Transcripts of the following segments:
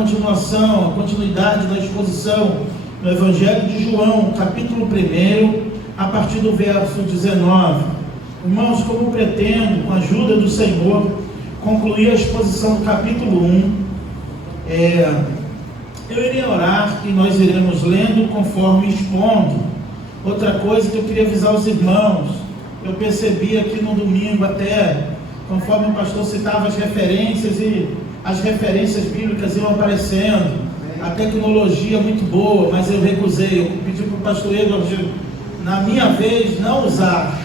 a continuidade da exposição no Evangelho de João, capítulo 1, a partir do verso 19. Irmãos, como pretendo, com a ajuda do Senhor, concluir a exposição do capítulo 1, eu irei orar e nós iremos lendo conforme expondo. Outra coisa que eu queria avisar os irmãos, eu percebi aqui no domingo até, conforme o pastor citava as referências e as referências bíblicas iam aparecendo, a tecnologia muito boa, mas eu recusei, eu pedi para o pastor Edward, na minha vez, não usar,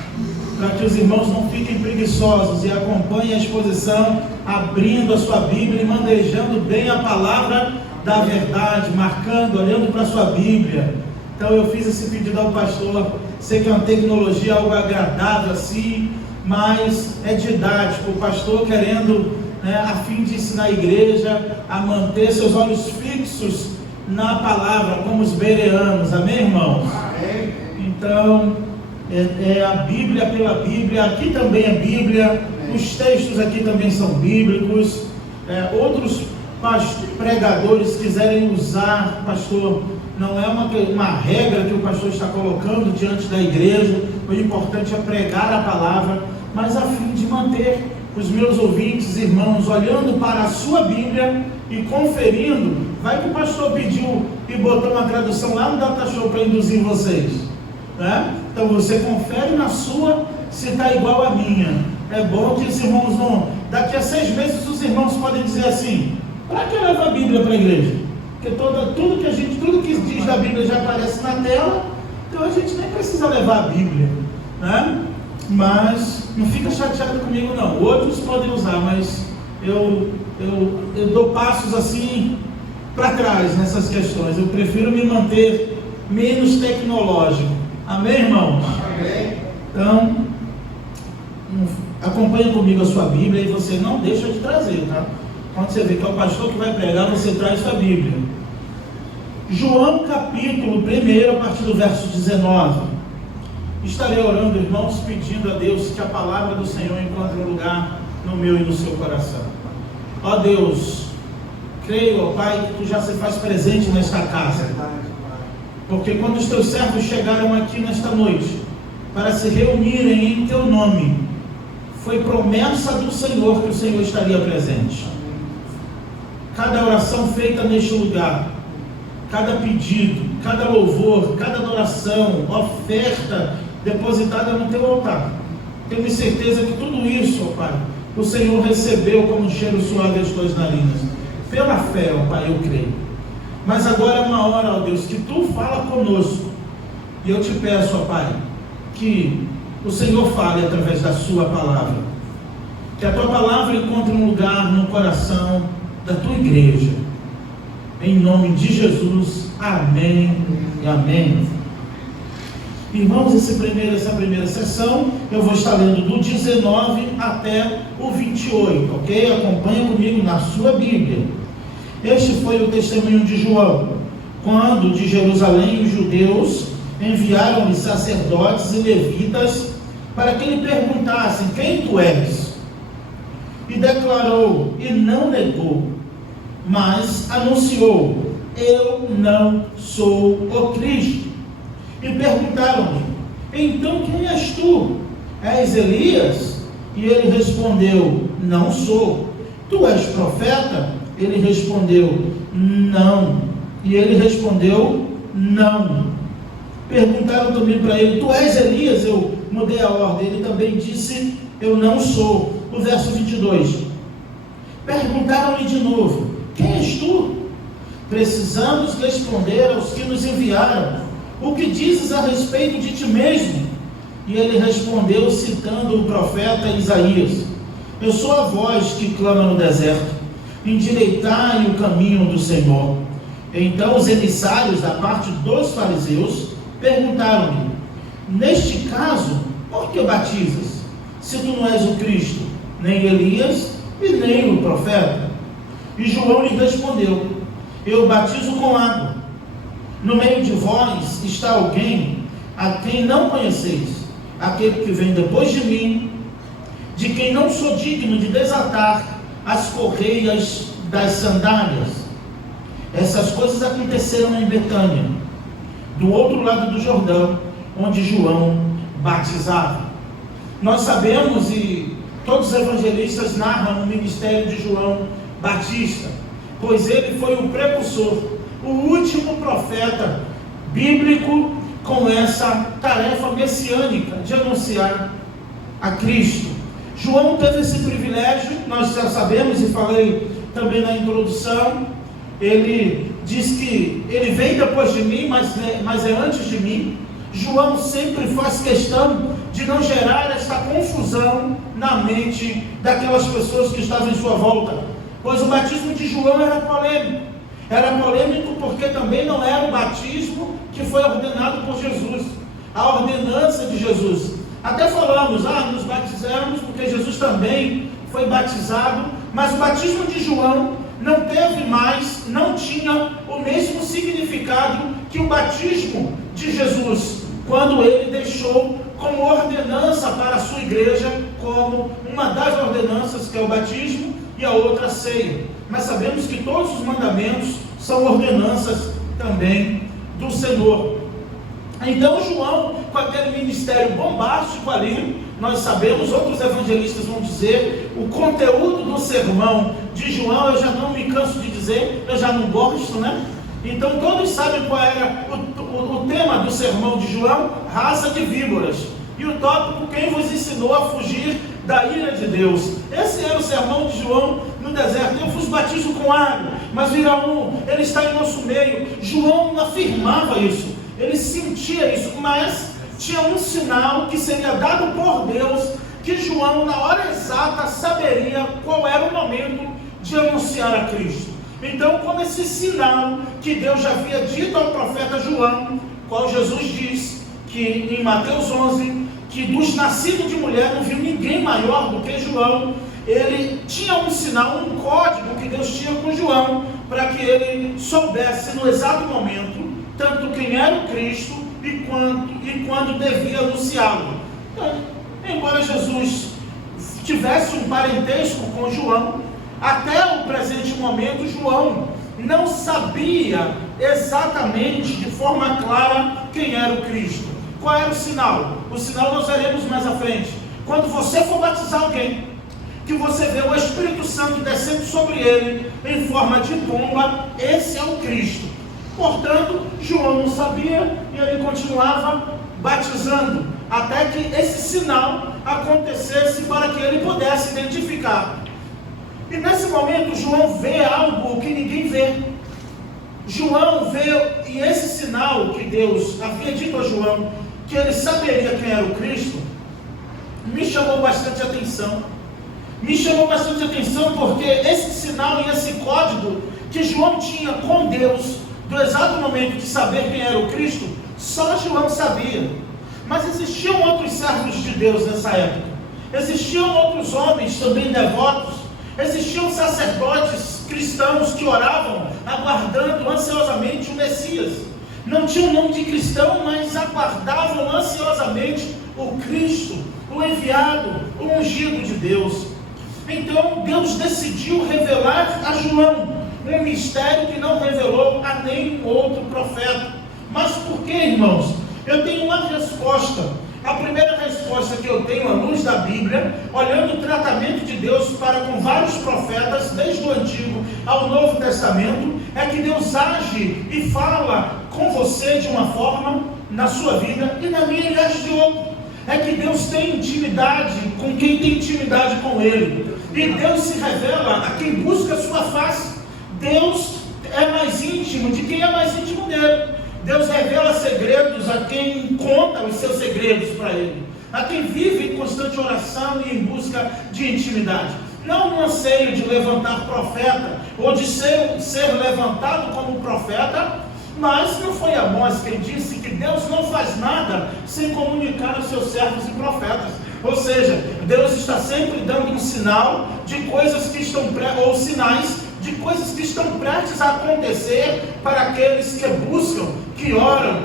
para que os irmãos não fiquem preguiçosos e acompanhem a exposição, abrindo a sua Bíblia e manejando bem a palavra da verdade, marcando, olhando para a sua Bíblia. Então eu fiz esse pedido ao pastor, sei que é uma tecnologia algo agradável assim, mas é didático, o pastor querendo, a fim de ensinar a igreja a manter seus olhos fixos na palavra, como os bereanos, amém, irmãos? Amém. Então, a Bíblia pela Bíblia, aqui também é Bíblia, os textos aqui também são bíblicos. Outros pregadores quiserem usar, pastor, não é uma regra que o pastor está colocando diante da igreja, o importante é pregar a palavra, mas a fim de manter os meus ouvintes, irmãos, olhando para a sua Bíblia e conferindo. Vai que o pastor pediu e botou uma tradução lá no Datashow para induzir vocês, né? Então você confere na sua se está igual a minha. É bom que os irmãos não, daqui a 6 meses os irmãos podem dizer assim: para que leva a Bíblia para a igreja? Porque tudo que diz da Bíblia já aparece na tela, então a gente nem precisa levar a Bíblia, né? Mas não fica chateado comigo não, outros podem usar, mas eu dou passos assim para trás nessas questões. Eu prefiro me manter menos tecnológico, amém, irmãos? Amém. Então acompanhe comigo a sua Bíblia e você não deixa de trazer, tá? Quando você vê que é o pastor que vai pregar, você traz sua Bíblia. João capítulo 1, a partir do verso 19. Estarei orando, irmãos, pedindo a Deus que a palavra do Senhor encontre um lugar no meu e no seu coração. Ó Deus, creio, ó Pai, que Tu já se faz presente nesta casa. Porque quando os Teus servos chegaram aqui nesta noite, para se reunirem em Teu nome, foi promessa do Senhor que o Senhor estaria presente. Cada oração feita neste lugar, cada pedido, cada louvor, cada adoração, oferta depositada no Teu altar, tenho certeza que tudo isso, ó Pai, o Senhor recebeu como um cheiro suave às Tuas narinas. Pela fé, ó Pai, eu creio. Mas agora é uma hora, ó Deus, que Tu fala conosco, e eu Te peço, ó Pai, que o Senhor fale através da Sua palavra, que a Tua palavra encontre um lugar no coração da Tua igreja, em nome de Jesus, amém e amém. Irmãos, essa primeira sessão, eu vou estar lendo do 19 até o 28, ok? Acompanha comigo na sua Bíblia. Este foi o testemunho de João, quando de Jerusalém os judeus enviaram-lhe sacerdotes e levitas, para que lhe perguntassem: quem tu és? E declarou, e não negou, mas anunciou: eu não sou o Cristo. E perguntaram-lhe: então quem és tu? És Elias? E ele respondeu: não sou. Tu és profeta? Ele respondeu: não. E ele respondeu: não. Perguntaram também para ele: tu és Elias? Eu mudei a ordem. Ele também disse: eu não sou. O verso 22. Perguntaram-lhe de novo: quem és tu? Precisamos responder aos que nos enviaram: o que dizes a respeito de ti mesmo? E ele respondeu, citando o profeta Isaías: eu sou a voz que clama no deserto, endireitai o caminho do Senhor. Então os emissários da parte dos fariseus perguntaram-lhe: neste caso, por que batizas, se tu não és o Cristo, nem Elias e nem o profeta? E João lhe respondeu: eu batizo com água. No meio de vós está alguém a quem não conheceis, aquele que vem depois de mim, de quem não sou digno de desatar as correias das sandálias. Essas coisas aconteceram em Betânia, do outro lado do Jordão, onde João batizava. Nós sabemos, e todos os evangelistas narram o ministério de João Batista, pois ele foi o precursor, o último profeta bíblico com essa tarefa messiânica de anunciar a Cristo. João teve esse privilégio, nós já sabemos, e falei também na introdução. Ele diz que ele veio depois de mim, mas é antes de mim. João sempre faz questão de não gerar essa confusão na mente daquelas pessoas que estavam em sua volta, pois o batismo de João era polêmico. Era polêmico porque também não era o batismo que foi ordenado por Jesus, a ordenança de Jesus. Até falamos, nos batizamos porque Jesus também foi batizado, mas o batismo de João não tinha o mesmo significado que o batismo de Jesus, quando ele deixou como ordenança para a sua igreja, como uma das ordenanças, que é o batismo, e a outra a ceia. Mas sabemos que todos os mandamentos são ordenanças também do Senhor. Então João, com aquele ministério bombástico ali, nós sabemos, outros evangelistas vão dizer, o conteúdo do sermão de João, eu já não me canso de dizer, eu já não gosto, né? Então todos sabem qual era o tema do sermão de João: raça de víboras. E o tópico: quem vos ensinou a fugir da ira de Deus. Esse era o sermão de João no deserto. Eu vos batizo com água, mas virá ele está em nosso meio. João afirmava isso, ele sentia isso, mas tinha um sinal que seria dado por Deus, que João na hora exata saberia qual era o momento de anunciar a Cristo. Então, como esse sinal que Deus já havia dito ao profeta João, qual Jesus diz que em Mateus 11, que dos nascidos de mulher não viu ninguém maior do que João, ele tinha um sinal, um código que Deus tinha com João, para que ele soubesse no exato momento, tanto quem era o Cristo e quando devia anunciá-lo. Então, embora Jesus tivesse um parentesco com João, até o presente momento João não sabia exatamente, de forma clara, quem era o Cristo. Qual era o sinal? O sinal nós veremos mais à frente. Quando você for batizar alguém, que você vê o Espírito Santo descendo sobre ele em forma de pomba, esse é o Cristo. Portanto, João não sabia e ele continuava batizando, até que esse sinal acontecesse para que ele pudesse identificar. E nesse momento João vê algo que ninguém vê. João vê, e esse sinal que Deus havia dito a João, que ele saberia quem era o Cristo, me chamou bastante atenção. Me chamou bastante atenção porque esse sinal e esse código que João tinha com Deus, do exato momento de saber quem era o Cristo, só João sabia. Mas existiam outros servos de Deus nessa época. Existiam outros homens também devotos. Existiam sacerdotes cristãos que oravam, aguardando ansiosamente o Messias. Não tinham o nome de cristão, mas aguardavam ansiosamente o Cristo, o enviado, o ungido de Deus. Então Deus decidiu revelar a João um mistério que não revelou a nenhum outro profeta. Mas por que, irmãos? Eu tenho uma resposta. A primeira resposta que eu tenho à luz da Bíblia, olhando o tratamento de Deus para com vários profetas, desde o Antigo ao Novo Testamento, é que Deus age e fala com você de uma forma na sua vida, e na minha ele age de outra. É que Deus tem intimidade com quem tem intimidade com Ele, e Deus se revela a quem busca a sua face. Deus é mais íntimo de quem é mais íntimo dele. Deus revela segredos a quem conta os seus segredos para Ele, a quem vive em constante oração e em busca de intimidade. Não no anseio de levantar profeta, ou de ser levantado como profeta, mas não foi Amós quem disse que Deus não faz nada sem comunicar aos seus servos e profetas. Ou seja, Deus está sempre dando um sinal de coisas que estão ou sinais de coisas que estão prestes a acontecer para aqueles que buscam, que oram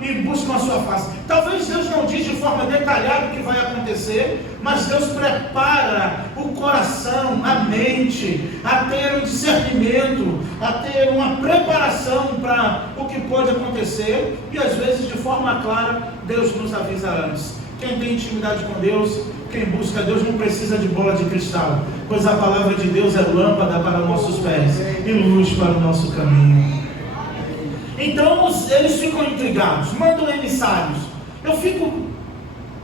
e buscam a sua face. Talvez Deus não diz de forma detalhada o que vai acontecer, mas Deus prepara o coração, a mente, a ter um discernimento, a ter uma preparação para o que pode acontecer, e às vezes de forma clara Deus nos avisa antes. Quem tem intimidade com Deus, quem busca Deus, não precisa de bola de cristal, pois a palavra de Deus é lâmpada para nossos pés e luz para o nosso caminho. Então eles ficam intrigados, mandam emissários. Eu fico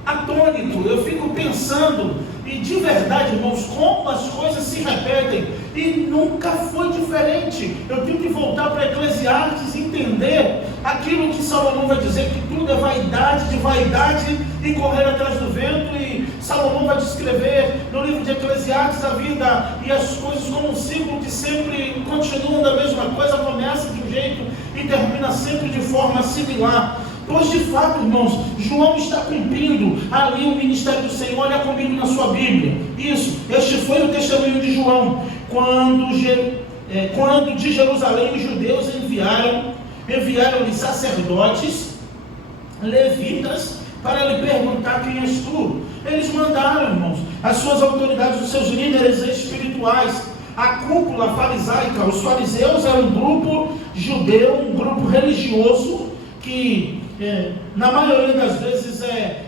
atônito, eu fico pensando, e de verdade, irmãos, como as coisas se repetem, e nunca foi diferente. Eu tenho que voltar para Eclesiastes e entender aquilo que Salomão vai dizer, que tudo é vaidade de vaidade e correr atrás do vento. E Salomão vai descrever no livro de Eclesiastes a vida e as coisas como um ciclo que sempre continuam da mesma coisa, começa de um jeito e termina sempre de forma similar. Pois de fato, irmãos, João está cumprindo ali o ministério do Senhor. Olha comigo na sua Bíblia. Este foi o testemunho de João, quando de Jerusalém os judeus enviaram-lhe sacerdotes, levitas, para lhe perguntar: quem és tu? Eles mandaram, irmãos, as suas autoridades, os seus líderes espirituais, a cúpula farisaica. Os fariseus eram um grupo judeu, um grupo religioso, que na maioria das vezes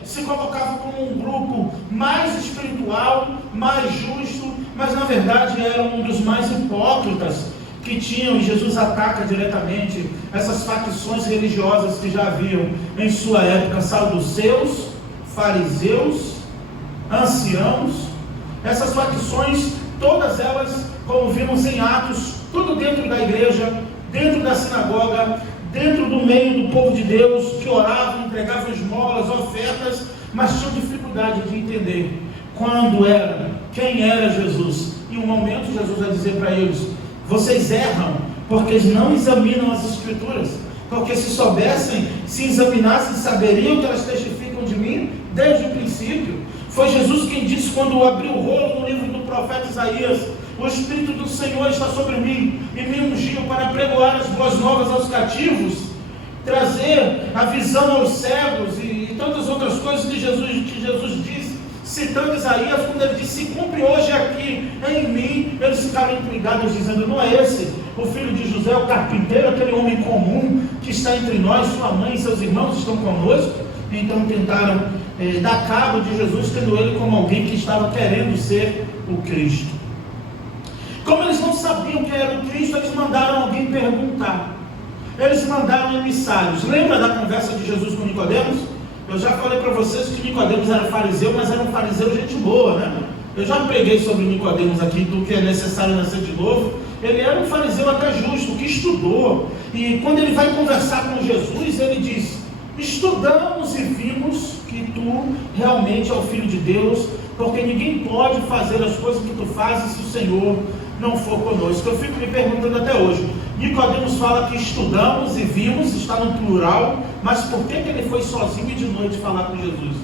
se colocava como um grupo mais espiritual, mais justo, mas na verdade era um dos mais hipócritas que tinham. E Jesus ataca diretamente essas facções religiosas que já haviam em sua época: saduceus, fariseus, anciãos. Essas facções, todas elas, como vimos em Atos, tudo dentro da igreja, dentro da sinagoga, dentro do meio do povo de Deus, que oravam, entregavam esmolas, ofertas, mas tinham dificuldade de entender quem era Jesus. Em um momento Jesus vai dizer para eles: vocês erram, porque eles não examinam as Escrituras, porque se soubessem, se examinassem, saberiam que elas testificam de mim desde o princípio. Foi Jesus quem disse, quando abriu o rolo no livro do profeta Isaías: o Espírito do Senhor está sobre mim, e me ungiu para pregoar as boas novas aos cativos, trazer a visão aos cegos, e tantas outras coisas que Jesus disse, citando Isaías, quando ele disse: se cumpre hoje aqui em mim. Eles ficaram intrigados, dizendo: não é esse o filho de José, o carpinteiro, aquele homem comum que está entre nós? Sua mãe e seus irmãos estão conosco. Então tentaram dar cabo de Jesus, tendo ele como alguém que estava querendo ser o Cristo. Como eles não sabiam quem era o Cristo, eles mandaram alguém perguntar. Eles mandaram emissários. Lembra da conversa de Jesus com Nicodemos? Eu já falei para vocês que Nicodemos era fariseu, mas era um fariseu gente boa, né? Eu já preguei sobre Nicodemos aqui, do que é necessário nascer de novo. Ele era um fariseu até justo, que estudou. E quando ele vai conversar com Jesus, ele diz: estudamos e vimos que tu realmente é o Filho de Deus, porque ninguém pode fazer as coisas que tu fazes se o Senhor não for conosco. Eu fico me perguntando até hoje. Nicodemos fala que estudamos e vimos, está no plural, mas por que ele foi sozinho e de noite falar com Jesus?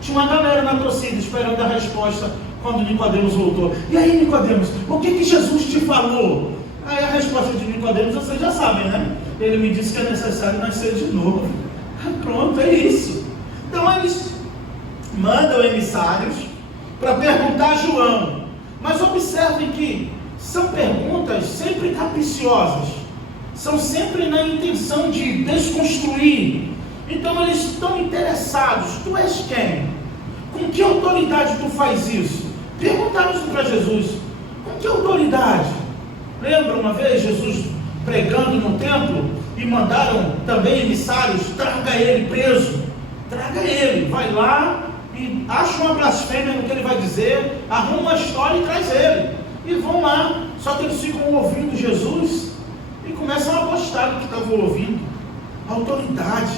Tinha uma galera na torcida esperando a resposta quando Nicodemos voltou. E aí, Nicodemos, o que Jesus te falou? Aí a resposta de Nicodemos vocês já sabem, né? Ele me disse que é necessário nascer de novo. Pronto, é isso. Então eles mandam emissários para perguntar a João, mas observem que são perguntas sempre capciosas, são sempre na intenção de desconstruir. Então eles estão interessados: tu és quem? Com que autoridade tu faz isso? Perguntaram isso para Jesus: com que autoridade? Lembra uma vez Jesus pregando no templo, e mandaram também emissários: traga ele preso, traga ele, vai lá e acha uma blasfêmia no que ele vai dizer, arruma uma história e traz ele, e vão lá. Só que eles ficam ouvindo Jesus e começam a gostar do que estavam ouvindo. Autoridade,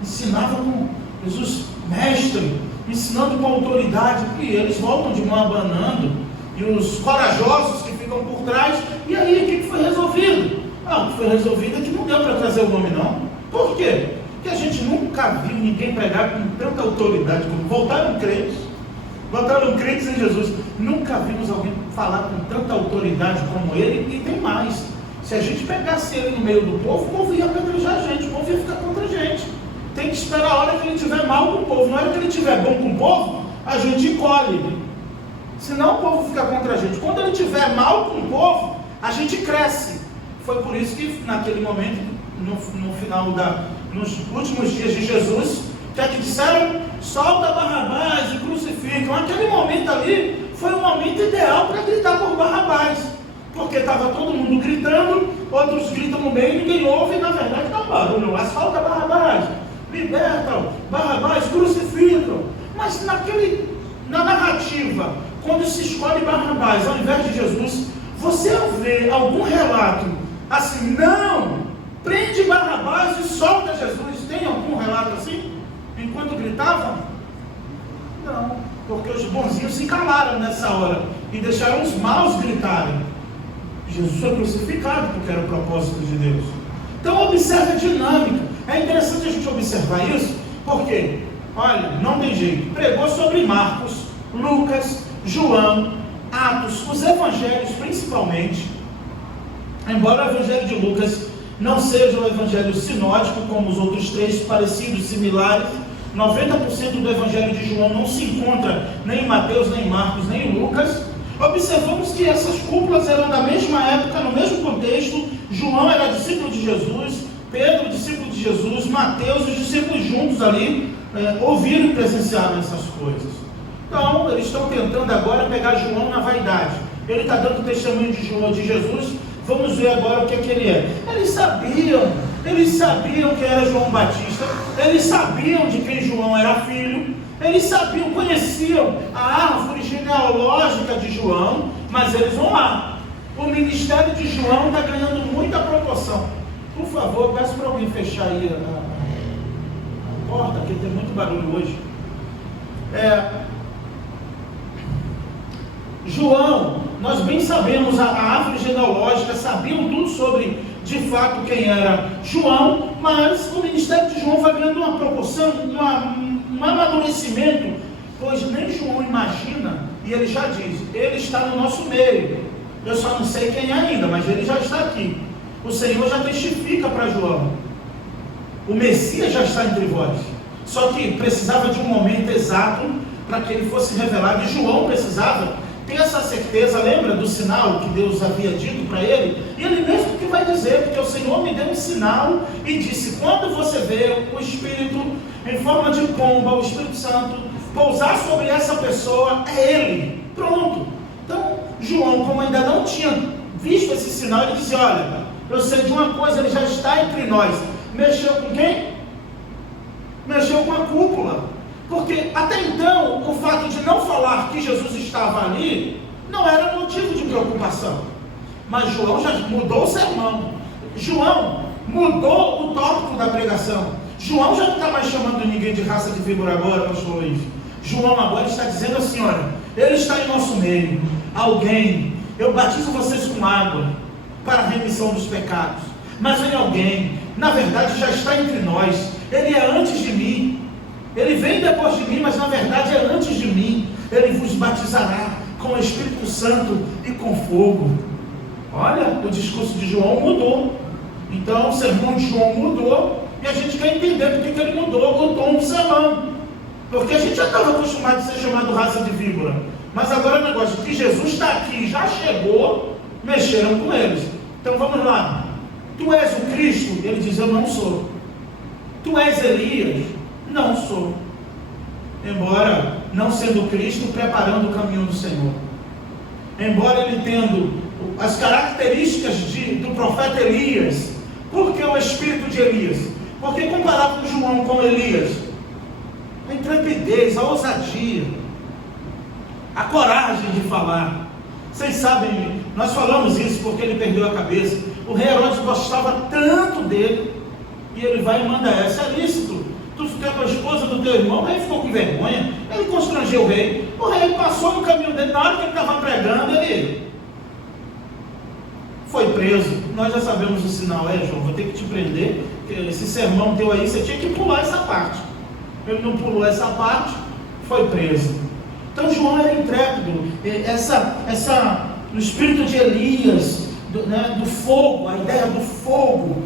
ensinava com Jesus, mestre, ensinando com autoridade, e eles voltam de mão abanando, e os corajosos que ficam por trás. E aí o que foi resolvido? O que foi resolvido é que não deu para trazer o nome, não. Por quê? Porque a gente nunca viu ninguém pregar com tanta autoridade como voltaram crentes em Jesus. nunca vimos alguém falar com tanta autoridade como ele, e tem mais. Se a gente pegasse ele no meio do povo, o povo ia apedrejar a gente, o povo ia ficar contra a gente. Tem que esperar a hora que ele estiver mal com o povo. Na hora que ele estiver bom com o povo, a gente encolhe. Senão o povo fica contra a gente. Quando ele estiver mal com o povo, a gente cresce. Foi por isso que naquele momento, nos últimos dias de Jesus, que disseram, solta Barrabás e crucificam. Aquele momento ali foi o momento ideal para gritar por Barrabás, porque estava todo mundo gritando, outros gritam no meio, ninguém ouve, e na verdade está barulho, mas solta Barrabás, libertam Barrabás, crucificam. Mas na narrativa, quando se escolhe Barrabás ao invés de Jesus, você vê algum relato assim, não, prende Barrabás e solta Jesus? Tem algum relato assim? Enquanto gritavam? Não, porque os bonzinhos se calaram nessa hora e deixaram os maus gritarem. Jesus foi crucificado porque era o propósito de Deus. Então observe a dinâmica. É interessante a gente observar isso, porque, olha, não tem jeito. Pregou sobre Marcos, Lucas, João, Atos, os evangelhos principalmente. Embora o evangelho de Lucas não seja um evangelho sinótico como os outros três, parecidos, similares, 90% do evangelho de João não se encontra nem em Mateus, nem em Marcos, nem em Lucas. Observamos que essas cúpulas eram da mesma época, no mesmo contexto. João era discípulo de Jesus, Pedro, discípulo de Jesus, Mateus, os discípulos juntos ali, ouviram e presenciaram essas coisas. Então, eles estão tentando agora pegar João na vaidade. Ele está dando testemunho de Jesus. Vamos ver agora o que ele é. Eles sabiam que era João Batista, eles sabiam de quem João era filho, eles conheciam a árvore genealógica de João, mas eles vão lá. O ministério de João está ganhando muita proporção. Por favor, peço para alguém fechar aí a porta, porque tem muito barulho hoje. João, nós bem sabemos a árvore genealógica, sabiam tudo sobre, de fato, quem era João, mas o ministério de João vai ganhando uma proporção, um amadurecimento, pois nem João imagina, e ele já diz, ele está no nosso meio, eu só não sei quem é ainda, mas ele já está aqui. O Senhor já testifica para João, o Messias já está entre vós, só que precisava de um momento exato para que ele fosse revelado, e João precisava ter essa certeza. Lembra do sinal que Deus havia dito para ele? E ele mesmo que vai dizer, porque o Senhor me deu um sinal e disse, quando você vê o Espírito em forma de pomba, o Espírito Santo, pousar sobre essa pessoa, é ele. Pronto. Então, João, como ainda não tinha visto esse sinal, ele disse, olha, eu sei de uma coisa, ele já está entre nós. Mexeu com quem? Mexeu com a cúpula. Porque até então, o fato de não falar que Jesus estava ali, não era motivo de preocupação. Mas João já mudou o sermão. João mudou o tópico da pregação. João já não está mais chamando ninguém de raça de víbora agora, pastor Luiz. João agora está dizendo assim, olha, ele está em nosso meio. Alguém, eu batizo vocês com água para a remissão dos pecados. Mas vem alguém, na verdade já está entre nós. Ele é antes de mim. Ele vem depois de mim, mas na verdade é antes de mim. Ele vos batizará com o Espírito Santo e com fogo. Olha, o discurso de João mudou. Então o sermão de João mudou. E a gente quer entender por que ele mudou o tom do sermão. Porque a gente já estava acostumado a ser chamado raça de víbora. Mas agora o negócio que Jesus está aqui, já chegou, mexeram com eles. Então vamos lá. Tu és o Cristo? Ele diz, eu não sou. Tu és Elias? Não sou. Embora não sendo Cristo, preparando o caminho do Senhor. Embora ele tendo as características do profeta Elias. Por que o espírito de Elias? Porque comparado João com Elias, a intrepidez, a ousadia, a coragem de falar. Vocês sabem, nós falamos isso porque ele perdeu a cabeça. O rei Herodes gostava tanto dele, e ele vai e manda essa, é lícito. Tu ficar com a esposa do teu irmão, o rei ficou com vergonha, ele constrangeu o rei passou no caminho dele, na hora que ele estava pregando, ele foi preso. Nós já sabemos o sinal, João, vou ter que te prender, esse sermão teu aí, você tinha que pular essa parte. Ele não pulou essa parte, foi preso. Então João era intrépido. O espírito de Elias, do fogo, a ideia do fogo,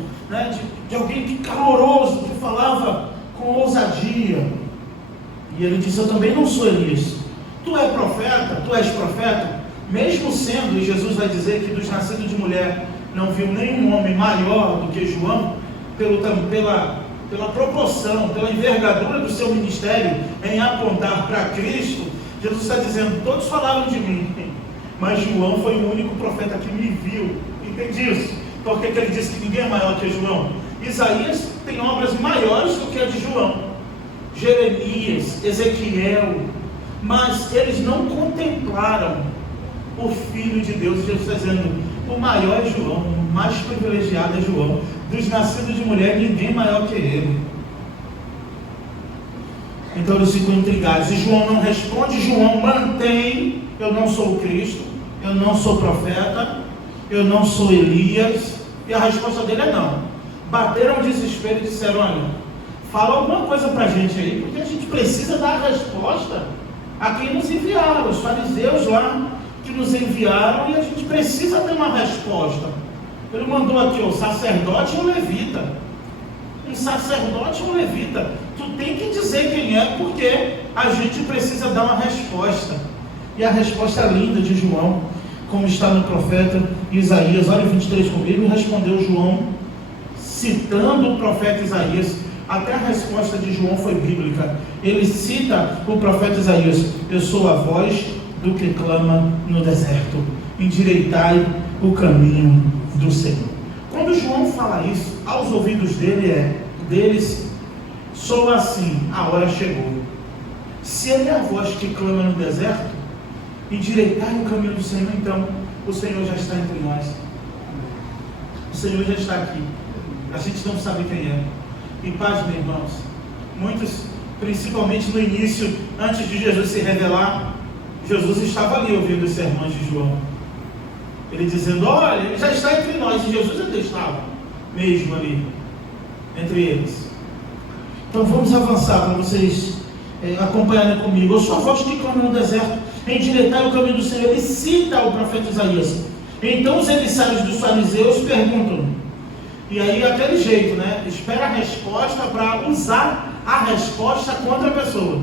de alguém que caloroso, que falava com ousadia. E ele disse: eu também não sou Elias. Tu és profeta, mesmo sendo, e Jesus vai dizer que dos nascidos de mulher não viu nenhum homem maior do que João, pela proporção, pela envergadura do seu ministério em apontar para Cristo. Jesus está dizendo: todos falaram de mim, mas João foi o único profeta que me viu. Entende isso? Por que ele disse que ninguém é maior que João? Isaías tem obras maiores do que a de João, Jeremias, Ezequiel, mas eles não contemplaram o Filho de Deus. Jesus está dizendo: o maior é João, o mais privilegiado é João. Dos nascidos de mulher, ninguém maior que ele. Então eles ficam intrigados. E João não responde. João mantém: eu não sou o Cristo, eu não sou profeta, eu não sou Elias. E a resposta dele é não. Bateram o desespero e disseram: olha, fala alguma coisa para a gente aí, porque a gente precisa dar a resposta a quem nos enviaram, os fariseus lá que nos enviaram, e a gente precisa ter uma resposta. Ele mandou aqui o sacerdote e o levita. Um sacerdote e um levita. Tu tem que dizer quem é, porque a gente precisa dar uma resposta. E a resposta linda de João, como está no profeta Isaías. Olha o 23 comigo. E respondeu João, citando o profeta Isaías. Até a resposta de João foi bíblica. Ele cita o profeta Isaías: eu sou a voz do que clama no deserto, endireitai o caminho do Senhor. Quando João fala isso aos ouvidos deles, soa assim: a hora chegou. Se ele é a voz que clama no deserto, endireitai o caminho do Senhor, então o Senhor já está entre nós. O Senhor já está aqui. A gente não sabe quem é. E paz, meus irmãos, muitos, principalmente no início, antes de Jesus se revelar, Jesus estava ali ouvindo os sermões de João. Ele dizendo: olha, ele já está entre nós. E Jesus ainda estava mesmo ali entre eles. Então vamos avançar para vocês acompanharem comigo. Eu sou a voz que clama no deserto, endireitai o caminho do Senhor. Ele cita o profeta Isaías. Então os emissários dos fariseus perguntam, e aí aquele jeito, espera a resposta para usar a resposta contra a pessoa,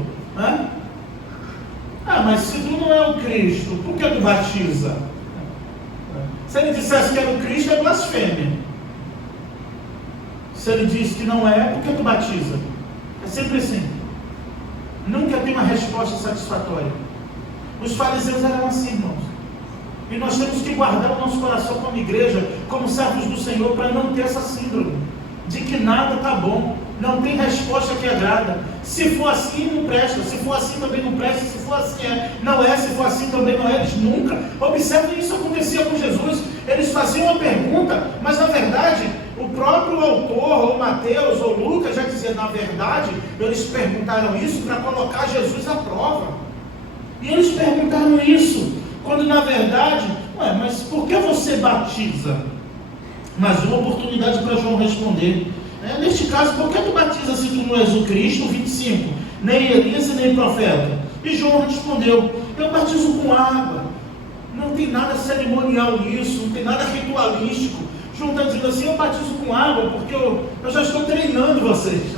mas se tu não é o Cristo, por que tu batiza? Se ele dissesse que era o Cristo, é blasfêmia. Se ele disse que não é, por que tu batiza? É sempre assim. Nunca tem uma resposta satisfatória. Os fariseus eram assim, irmãos. E nós temos que guardar o nosso coração como igreja, como servos do Senhor, para não ter essa síndrome de que nada está bom, não tem resposta que agrada. Se for assim, não presta. Se for assim, também não presta. Se for assim, não é. Se for assim, também não é. Eles nunca. Observe, isso acontecia com Jesus. Eles faziam uma pergunta, mas na verdade, o próprio autor, ou Mateus, ou Lucas, já dizia: na verdade, eles perguntaram isso para colocar Jesus à prova. E eles perguntaram isso, quando na verdade, mas por que você batiza? Mas uma oportunidade para João responder. Neste caso, por que tu batiza se tu não és o Cristo? 25, nem Elias e nem profeta. E João respondeu: eu batizo com água. Não tem nada cerimonial nisso, não tem nada ritualístico. João está dizendo assim: eu batizo com água porque eu já estou treinando vocês,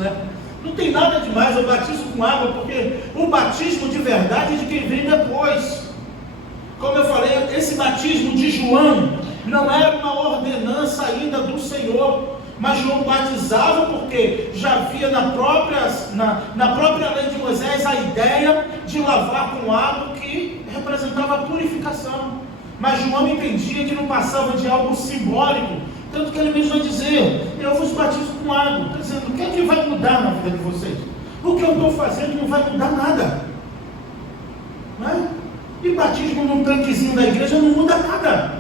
Não tem nada demais, eu batizo com água porque o batismo de verdade é de quem vem depois. Como eu falei, esse batismo de João não era uma ordenança ainda do Senhor, mas João batizava porque já havia na própria lei de Moisés a ideia de lavar com água, que representava a purificação. Mas João entendia que não passava de algo simbólico, tanto que ele mesmo vai dizer: eu vos batizo com água. Está dizendo: o que é que vai mudar na vida de vocês? O que eu estou fazendo não vai mudar nada, E batismo num tanquezinho da igreja não muda nada.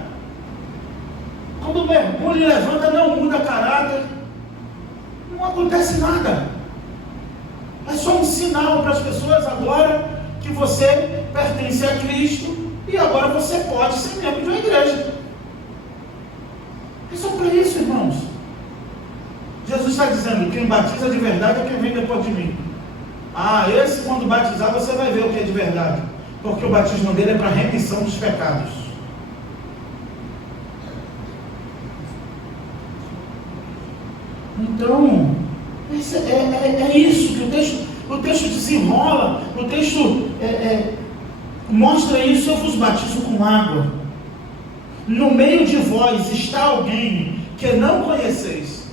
Quando mergulha e levanta, não muda caráter, não acontece nada. É só um sinal para as pessoas agora que você pertence a Cristo e agora você pode ser membro de uma igreja. É só para isso, irmãos. Jesus está dizendo: quem batiza de verdade é quem vem depois de mim. Esse quando batizar você vai ver o que é de verdade. porque o batismo dele é para remissão dos pecados. Então, é isso que o texto desenrola, o texto mostra isso. Eu vos batizo com água. No meio de vós está alguém que não conheceis.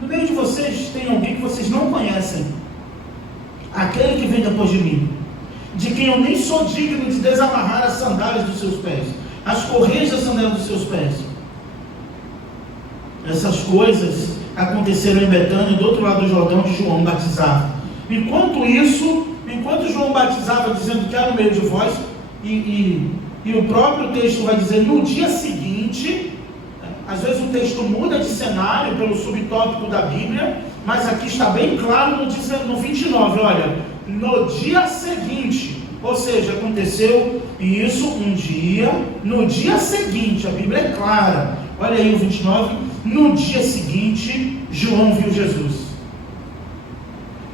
No meio de vocês tem alguém que vocês não conhecem. Aquele que vem depois de mim, de quem eu nem sou digno de desamarrar as sandálias dos seus pés, as correias das sandálias dos seus pés. Essas coisas aconteceram em Betânia, do outro lado do Jordão, de João batizava. Enquanto João batizava, dizendo que era no meio de vós, e o próprio texto vai dizer, no dia seguinte, às vezes o texto muda de cenário pelo subtópico da Bíblia, mas aqui está bem claro no 29, olha, no dia seguinte, ou seja, aconteceu isso um dia, no dia seguinte, a Bíblia é clara, olha aí o 29, no dia seguinte, João viu Jesus.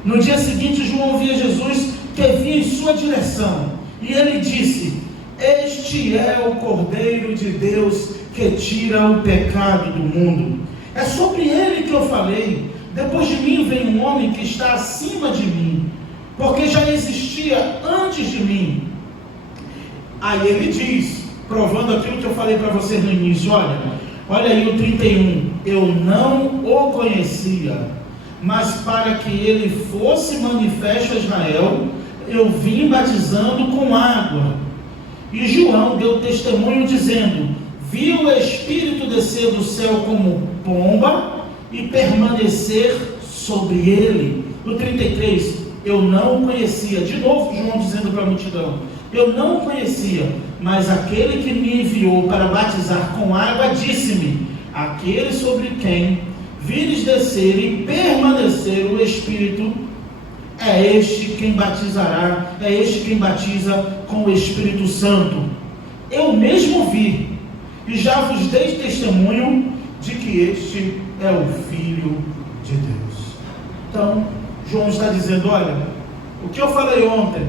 No dia seguinte, João via Jesus que vinha em sua direção, e ele disse, este é o Cordeiro de Deus que tira o pecado do mundo. É sobre ele que eu falei. Depois de mim vem um homem que está acima de mim, porque já existia antes de mim. Aí ele diz, provando aquilo que eu falei para você no início, olha aí o 31, eu não o conhecia, mas para que ele fosse manifesto a Israel, eu vim batizando com água. E João deu testemunho dizendo, vi o Espírito descer do céu como pomba e permanecer sobre ele. No 33, eu não o conhecia. De novo João dizendo para a multidão, eu não o conhecia, mas aquele que me enviou para batizar com água disse-me, aquele sobre quem vires descer e permanecer o Espírito, é este quem batizará, é este quem batiza com o Espírito Santo. Eu mesmo vi, e já vos dei testemunho de que este é o Filho de Deus. Então, João está dizendo, olha, o que eu falei ontem,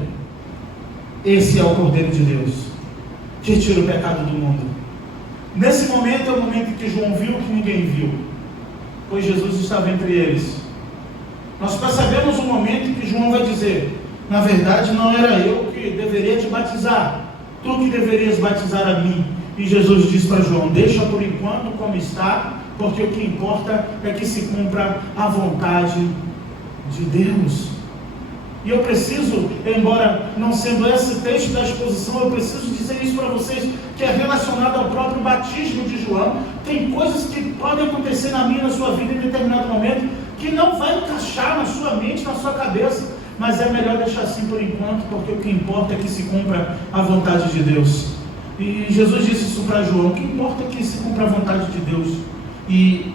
esse é o Cordeiro de Deus, que tira o pecado do mundo. Nesse momento é o momento em que João viu o que ninguém viu, pois Jesus estava entre eles. Nós percebemos o momento em que João vai dizer, na verdade não era eu que deveria te batizar, tu que deverias batizar a mim. E Jesus diz para João, deixa por enquanto como está, porque o que importa é que se cumpra a vontade de Deus. E eu preciso, embora não sendo esse texto da exposição, eu preciso dizer isso para vocês, que é relacionado ao próprio batismo de João. Tem coisas que podem acontecer na minha e na sua vida em determinado momento, que não vai encaixar na sua mente, na sua cabeça, mas é melhor deixar assim por enquanto, porque o que importa é que se cumpra a vontade de Deus. E Jesus disse isso para João, o que importa é que se cumpra a vontade de Deus, e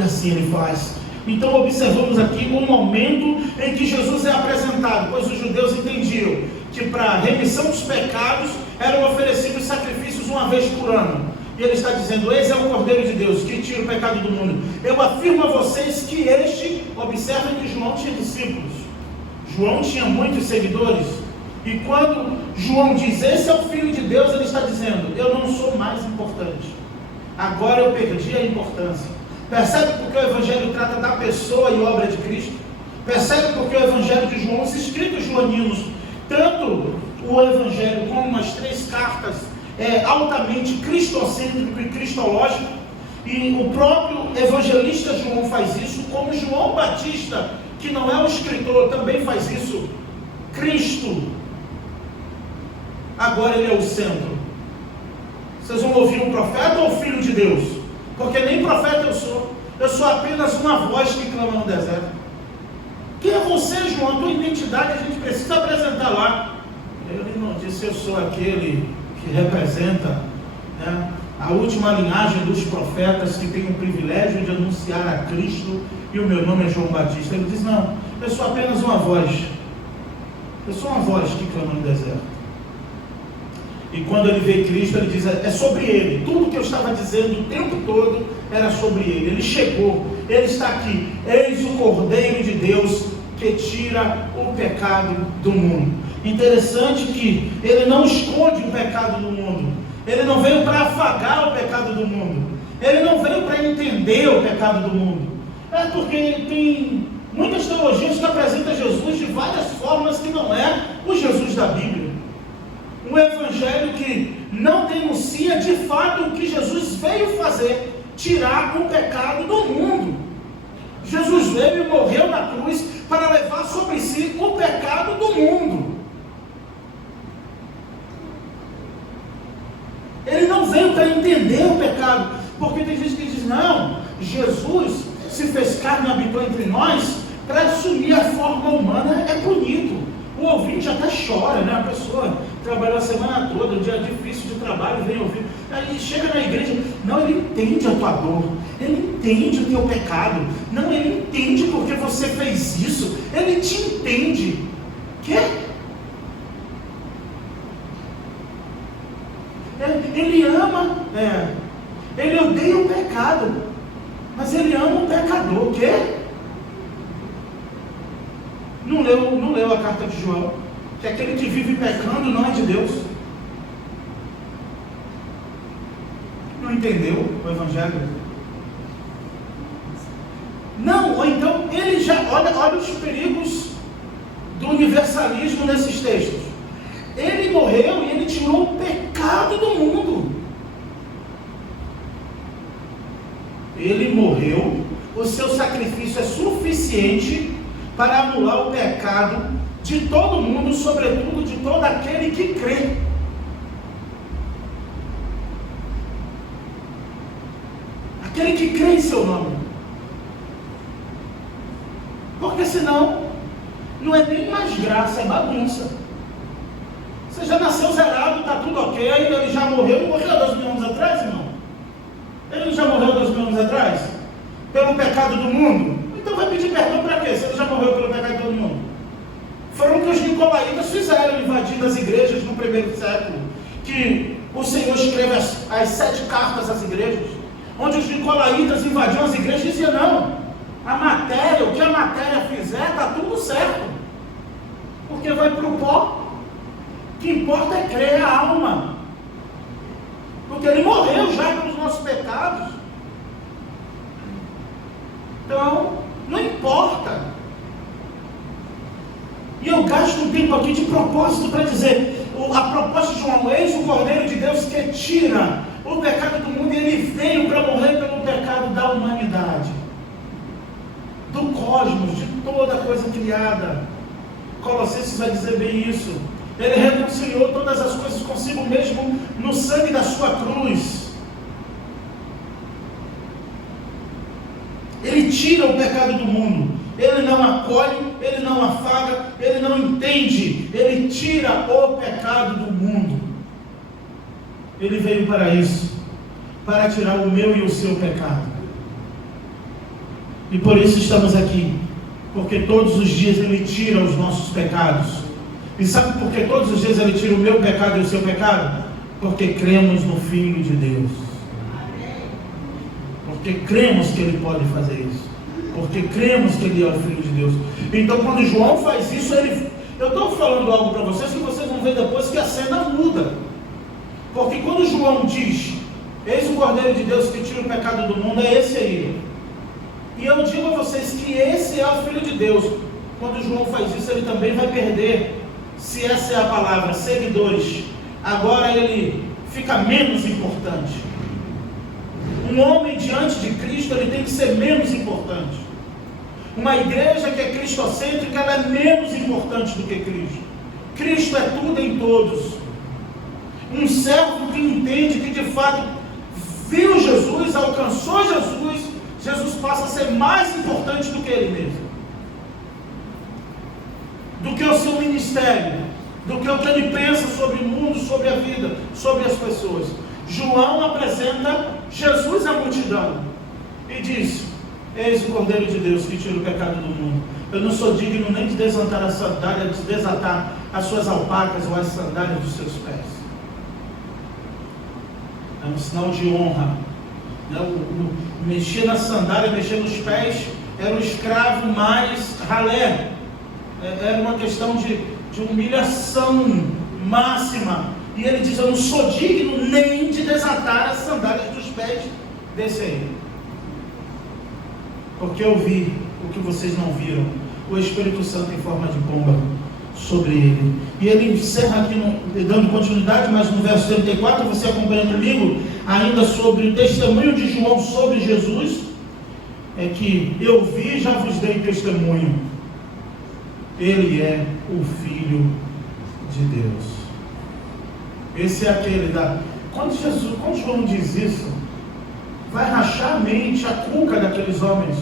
assim ele faz. Então observamos aqui um momento em que Jesus é apresentado, pois os judeus entendiam que para a remissão dos pecados eram oferecidos sacrifícios uma vez por ano. E ele está dizendo, esse é o Cordeiro de Deus, que tira o pecado do mundo. Eu afirmo a vocês que observem que João tinha discípulos. João tinha muitos seguidores. E quando João diz, esse é o Filho de Deus, ele está dizendo, eu não sou mais importante. Agora eu perdi a importância. Percebe porque o Evangelho trata da pessoa e obra de Cristo? Percebe porque o Evangelho de João, os escritos joaninos, tanto o Evangelho como as 3 cartas, é altamente cristocêntrico e cristológico, e o próprio evangelista João faz isso, como João Batista, que não é o escritor, também faz isso. Cristo, agora ele é o centro. Vocês vão ouvir o profeta ou o Filho de Deus? Porque nem profeta eu sou apenas uma voz que clama no deserto. Quem é você, João? A tua identidade a gente precisa apresentar lá. Ele não disse, eu sou aquele que representa, né, a última linhagem dos profetas que tem o privilégio de anunciar a Cristo, e o meu nome é João Batista. Ele diz, não, eu sou apenas uma voz, eu sou uma voz que clama no deserto. E quando ele vê Cristo, ele diz, é sobre ele, tudo que eu estava dizendo o tempo todo era sobre ele. Ele chegou, ele está aqui, eis o Cordeiro de Deus que tira o pecado do mundo. Interessante que ele não esconde o pecado do mundo. Ele não veio para afagar o pecado do mundo. Ele não veio para entender o pecado do mundo. É porque tem muitas teologias que apresentam Jesus de várias formas que não é o Jesus da Bíblia. Um evangelho que não denuncia de fato o que Jesus veio fazer, tirar o pecado do mundo. Jesus veio e morreu na cruz para levar sobre si o pecado do mundo. Ele não veio para entender o pecado, porque tem gente que diz, não, Jesus se fez carne e habitou entre nós para assumir a forma humana. É bonito, o ouvinte até chora, né? A pessoa trabalhou a semana toda, um dia difícil de trabalho, vem ouvir, aí chega na igreja, não, ele entende a tua dor, ele entende o teu pecado, não, ele entende porque você fez isso, ele te entende. Quê? Ele ama, ele odeia o pecado, mas ele ama o pecador. Quê? Não leu a carta de João, que aquele que vive pecando não é de Deus. Não entendeu o evangelho? Não, ou então ele já olha os perigos do universalismo nesses textos. Ele morreu e ele tirou o pecado do mundo. Ele morreu, o seu sacrifício é suficiente para anular o pecado de todo mundo, sobretudo de todo aquele que crê. Aquele que crê em seu nome. Porque senão não é nem mais graça, é bagunça. Você já nasceu zerado, está tudo ok, ele já morreu 2000 anos atrás, irmão? Ele já morreu 2000 anos atrás? Pelo pecado do mundo? Então vai pedir perdão para quê? Se ele já morreu pelo pecado do mundo? Foram o que os nicolaítas fizeram, invadindo as igrejas no primeiro século, que o Senhor escreve as 7 cartas às igrejas, onde os nicolaítas invadiam as igrejas e diziam, não, a matéria, o que a matéria fizer, está tudo certo, porque vai para o pó. O que importa é crer a alma, porque ele morreu já pelos nossos pecados. Então, não importa. E eu gasto um tempo aqui de propósito para dizer, a proposta de João, eis o Cordeiro de Deus que tira o pecado do mundo, e ele veio para morrer pelo pecado da humanidade, do cosmos, de toda coisa criada. Colossenses vai dizer bem isso. Ele reconciliou todas as coisas consigo mesmo no sangue da sua cruz. Ele tira o pecado do mundo. Ele não acolhe, ele não afaga, ele não entende. Ele tira o pecado do mundo. Ele veio para isso, para tirar o meu e o seu pecado. E por isso estamos aqui, porque todos os dias ele tira os nossos pecados. E sabe por que todos os dias ele tira o meu pecado e o seu pecado? Porque cremos no Filho de Deus. Porque cremos que ele pode fazer isso. Porque cremos que ele é o Filho de Deus. Então quando João faz isso, eu estou falando algo para vocês que vocês vão ver depois que a cena muda. Porque quando João diz, eis o Cordeiro de Deus que tira o pecado do mundo, é esse aí. E eu digo a vocês que esse é o Filho de Deus. Quando João faz isso, ele também vai perder, se essa é a palavra, seguidores. Agora ele fica menos importante. Um homem diante de Cristo, ele tem que ser menos importante. Uma igreja que é cristocêntrica, ela é menos importante do que Cristo. Cristo é tudo em todos. Um servo que entende que de fato viu Jesus, alcançou Jesus, Jesus passa a ser mais importante do que ele mesmo, do que o seu ministério, do que o que ele pensa sobre o mundo, sobre a vida, sobre as pessoas. João apresenta Jesus à multidão e diz, eis o Cordeiro de Deus que tira o pecado do mundo. Eu não sou digno nem de desatar a sandália, de desatar as suas alpacas ou as sandálias dos seus pés. É um sinal de honra. Mexer na sandália, mexer nos pés, era o escravo mais ralé, Era uma questão de humilhação máxima. E ele diz: eu não sou digno nem de desatar as sandálias dos pés desse aí, porque eu vi o que vocês não viram, o Espírito Santo em forma de pomba sobre ele. E ele encerra aqui, dando continuidade, mas no verso 34, você acompanha comigo, ainda sobre o testemunho de João sobre Jesus, é que eu vi e já vos dei testemunho, ele é o Filho de Deus. Esse é aquele quando João diz isso, vai rachar a mente, a cuca daqueles homens,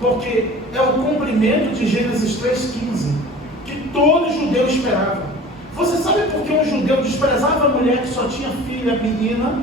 porque é o cumprimento de Gênesis 3,15, que todo judeu esperava. Você sabe por que um judeu desprezava a mulher que só tinha filha menina?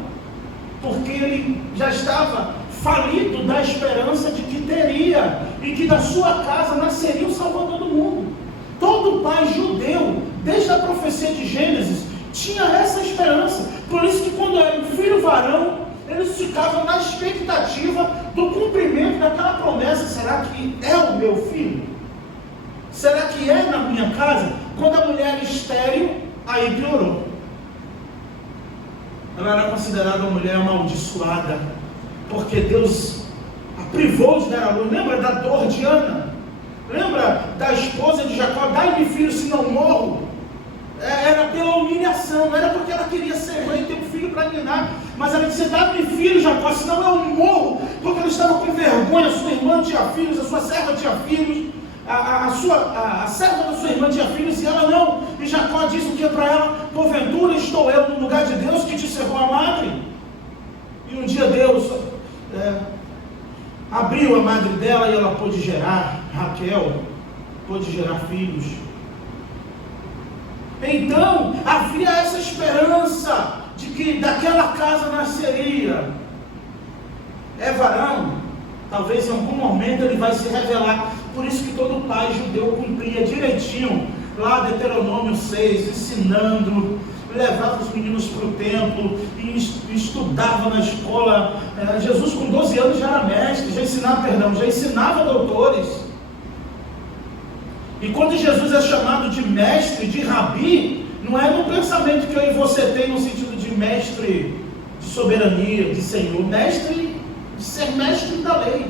Porque ele já estava falido da esperança de que teria, e que da sua casa nasceria o Salvador do mundo. Todo pai judeu, desde a profecia de Gênesis, tinha essa esperança. Por isso que quando era um filho varão, eles ficavam na expectativa do cumprimento daquela promessa. Será que é o meu filho? Será que é na minha casa? Quando a mulher era estéril, aí piorou. Ela era considerada uma mulher amaldiçoada, porque Deus a privou de dar a luz. Lembra da dor de Ana? Lembra da esposa de Jacó? Dai-me filho, se não morro. Era pela humilhação, não era porque ela queria ser mãe e ter um filho para ninar, mas ela disse: dá-me filho, Jacó, senão eu morro, porque ela estava com vergonha. A sua irmã tinha filhos, a sua serva tinha filhos, a serva da sua irmã tinha filhos, e ela não. E Jacó disse o que para ela? Porventura estou eu no lugar de Deus que te cerrou a madre? E um dia Deus abriu a madre dela e ela pôde gerar, Raquel pôde gerar filhos. Então havia essa esperança de que daquela casa nasceria. É varão, talvez em algum momento ele vai se revelar. Por isso que todo pai judeu cumpria direitinho lá Deuteronômio 6, ensinando, levava os meninos para o templo e estudava na escola. Jesus com 12 anos já era mestre, já ensinava doutores. E quando Jesus é chamado de mestre, de rabi, não é no pensamento que eu e você tem no sentido de mestre de soberania, de senhor, mestre de ser mestre da lei,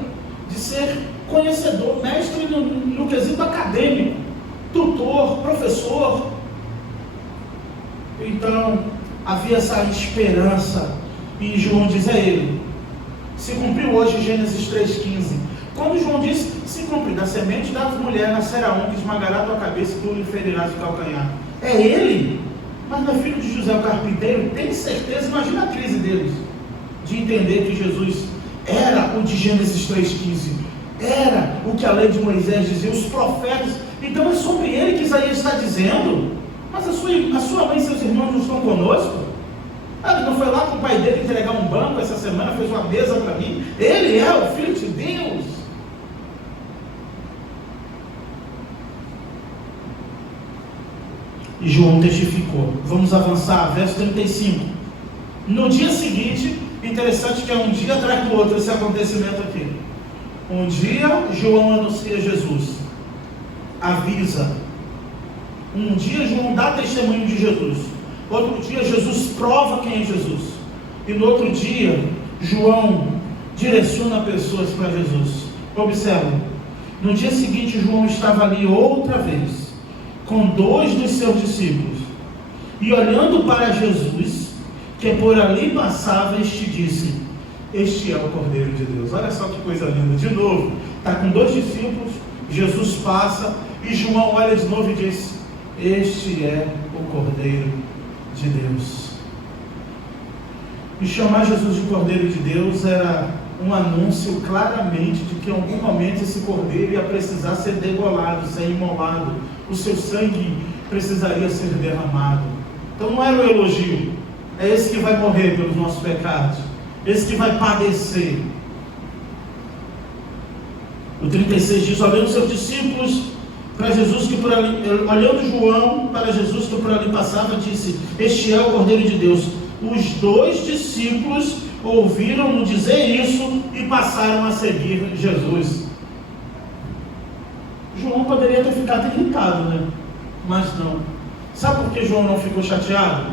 de ser conhecedor, mestre no quesito acadêmico, tutor, professor. Então havia essa esperança, e João diz a ele, se cumpriu hoje Gênesis 3,15, quando João disse: se cumpre, da semente da mulher nascerá um que esmagará a tua cabeça e tu lhe ferirás o calcanhar. É ele? Mas não é filho de José o carpinteiro? Tem certeza? Imagina a crise deles, de entender que Jesus era o de Gênesis 3,15, era o que a lei de Moisés dizia, os profetas. Então é sobre ele que Isaías está dizendo. Mas a sua mãe e seus irmãos não estão conosco? Ele não foi lá com o pai dele entregar um banco essa semana, fez uma mesa para mim? Ele é o Filho de Deus. E João testificou. Vamos avançar, verso 35. No dia seguinte, interessante que é um dia atrás do outro esse acontecimento aqui. Um dia João anuncia Jesus, avisa. Um dia João dá testemunho de Jesus. Outro dia Jesus prova quem é Jesus. E no outro dia João direciona pessoas para Jesus. Observe, no dia seguinte João estava ali outra vez, com 2 dos seus discípulos, e olhando para Jesus, que por ali passava, este disse: este é o Cordeiro de Deus. Olha só que coisa linda. De novo, está com 2 discípulos, Jesus passa, e João olha de novo e diz: este é o Cordeiro de Deus. E chamar Jesus de Cordeiro de Deus era um anúncio claramente de que em algum momento esse cordeiro ia precisar ser degolado, ser imolado, o seu sangue precisaria ser derramado. Então não era um elogio, é esse que vai morrer pelos nossos pecados, esse que vai padecer. O 36 diz: olhando seus discípulos para Jesus que por ali, olhando João para Jesus que por ali passava, disse: este é o Cordeiro de Deus. Os 2 discípulos ouviram-no dizer isso e passaram a seguir Jesus. João poderia ter ficado irritado, né? Mas não. Sabe por que João não ficou chateado?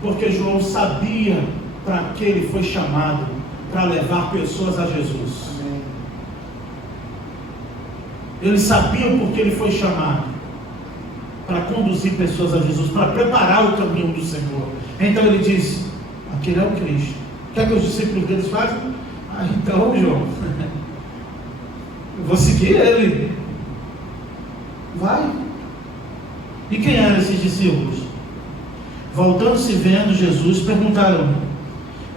Porque João sabia para que ele foi chamado, para levar pessoas a Jesus. Amém. Ele sabia por que ele foi chamado, para conduzir pessoas a Jesus, para preparar o caminho do Senhor. Então ele disse: aquele é o Cristo. O que é que os discípulos deles fazem? Então, João, eu vou seguir ele. Vai. E quem eram esses discípulos? Voltando-se vendo Jesus, perguntaram.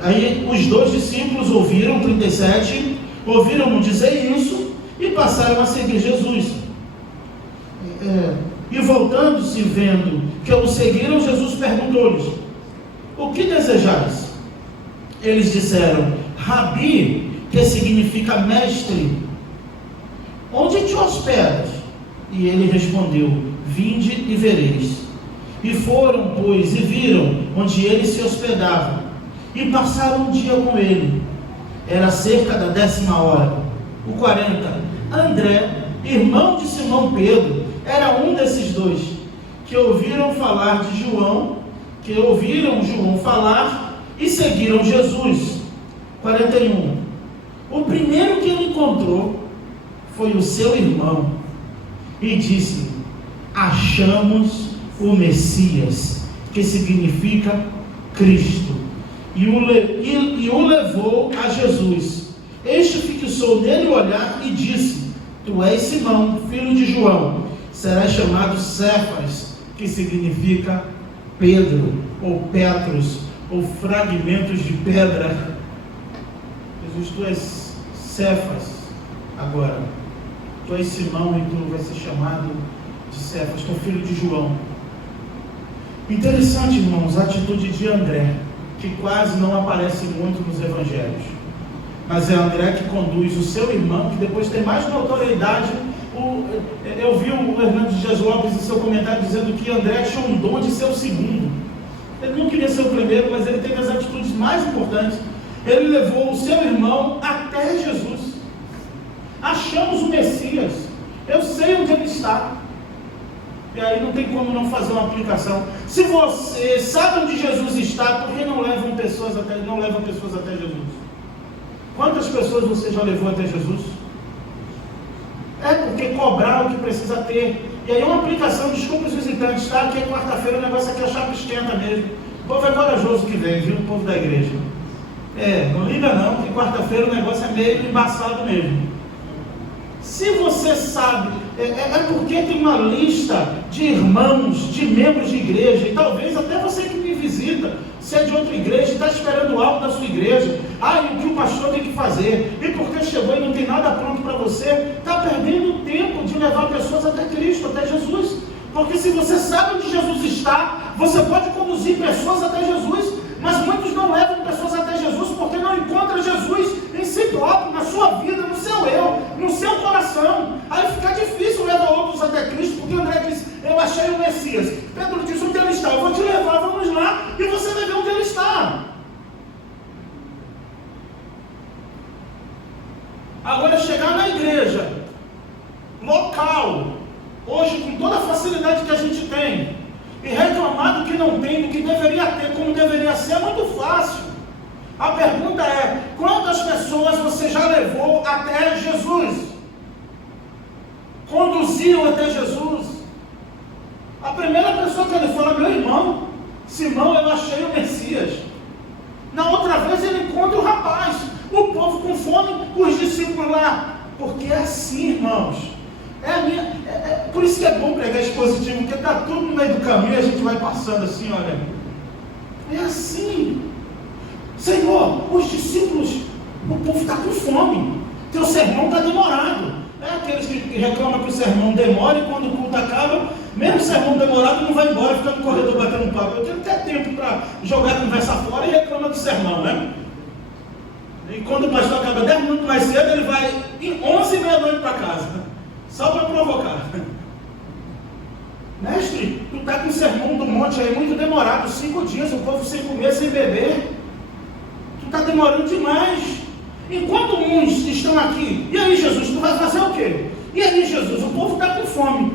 Aí os 2 discípulos ouviram, 37, ouviram-no dizer isso e passaram a seguir Jesus. E voltando-se vendo que o seguiram, Jesus perguntou-lhes: o que desejais? Eles disseram: Rabi, que significa mestre, onde te hospedas? E ele respondeu: vinde e vereis. E foram, pois, e viram onde ele se hospedava, e passaram um dia com ele. Era cerca da 10ª hora. O 40. André, irmão de Simão Pedro, era um desses 2, que ouviram falar de João, que ouviram João falar e seguiram Jesus. 41. O primeiro que ele encontrou foi o seu irmão, e disse: achamos o Messias, que significa Cristo, e o levou a Jesus. Este fixou nele o olhar e disse: tu és Simão, filho de João, serás chamado Cefas, que significa Pedro, ou Petros, ou fragmentos de pedra. Jesus, tu és Cefas agora. Tu és Simão e tu vai ser chamado de Cefas, tu é filho de João. Interessante, irmãos, a atitude de André, que quase não aparece muito nos evangelhos. Mas é André que conduz o seu irmão, que depois tem mais notoriedade. Eu vi o Hernando Dias Lopes em seu comentário dizendo que André tinha um dom de ser o segundo. Ele não queria ser o primeiro, mas ele teve as atitudes mais importantes. Ele levou o seu irmão até Jesus. Achamos o Messias. Eu sei onde ele está. E aí não tem como não fazer uma aplicação. Se você sabe onde Jesus está, por que não leva pessoas até Jesus? Quantas pessoas você já levou até Jesus? É porque cobrar o que precisa ter. E aí uma aplicação, desculpa os visitantes, tá? Aqui é quarta-feira, o negócio aqui é chapa esquenta mesmo. O povo é corajoso que vem, viu? O povo da igreja. Não liga não, que quarta-feira o negócio é meio embaçado mesmo. Se você sabe, é porque tem uma lista de irmãos, de membros de igreja, e talvez até você que me visita, se é de outra igreja, está esperando algo da sua igreja, e o que o pastor tem que fazer, e porque chegou e não tem nada pronto para você, está perdendo tempo de levar pessoas até Cristo, até Jesus. Porque se você sabe onde Jesus está, você pode conduzir pessoas até Jesus, mas muitos não levam pessoas até Jesus porque não encontram Jesus em si próprio, na sua vida, no seu eu, no seu coração. Aí fica difícil levar outros até Cristo, porque André diz: eu achei o Messias. Pedro diz: onde ele está? Eu vou te levar, vamos lá, e você vai ver onde ele está. Agora, chegar na igreja local, hoje com toda a facilidade que a gente tem, e reclamar do que não tem, do que deveria ter, como deveria ser, é muito fácil. A pergunta é: quantas pessoas você já levou até Jesus? Conduziu até Jesus? A primeira pessoa que ele fala: meu irmão, Simão, eu achei o Messias. Na outra vez ele encontra o rapaz, o povo com fome, os discípulos lá. Porque é assim, irmãos. Por isso que é bom pregar expositivo, porque está tudo no meio do caminho e a gente vai passando assim, olha. É assim. Senhor, os discípulos, o povo está com fome. Teu sermão está demorado. É aqueles que reclamam que o sermão demora e quando o culto acaba, mesmo o sermão demorado, não vai embora, fica no corredor batendo papo. Eu tenho até tempo para jogar a conversa fora e reclama do sermão, né? E quando o pastor acaba 10 minutos mais cedo, ele vai em 11h30 para casa. Só para provocar. Mestre, tu está com o sermão do monte aí muito demorado, 5 dias, o povo sem comer, sem beber. Tu está demorando demais. Enquanto uns estão aqui, e aí Jesus, tu vai fazer o quê? E aí, Jesus, o povo está com fome.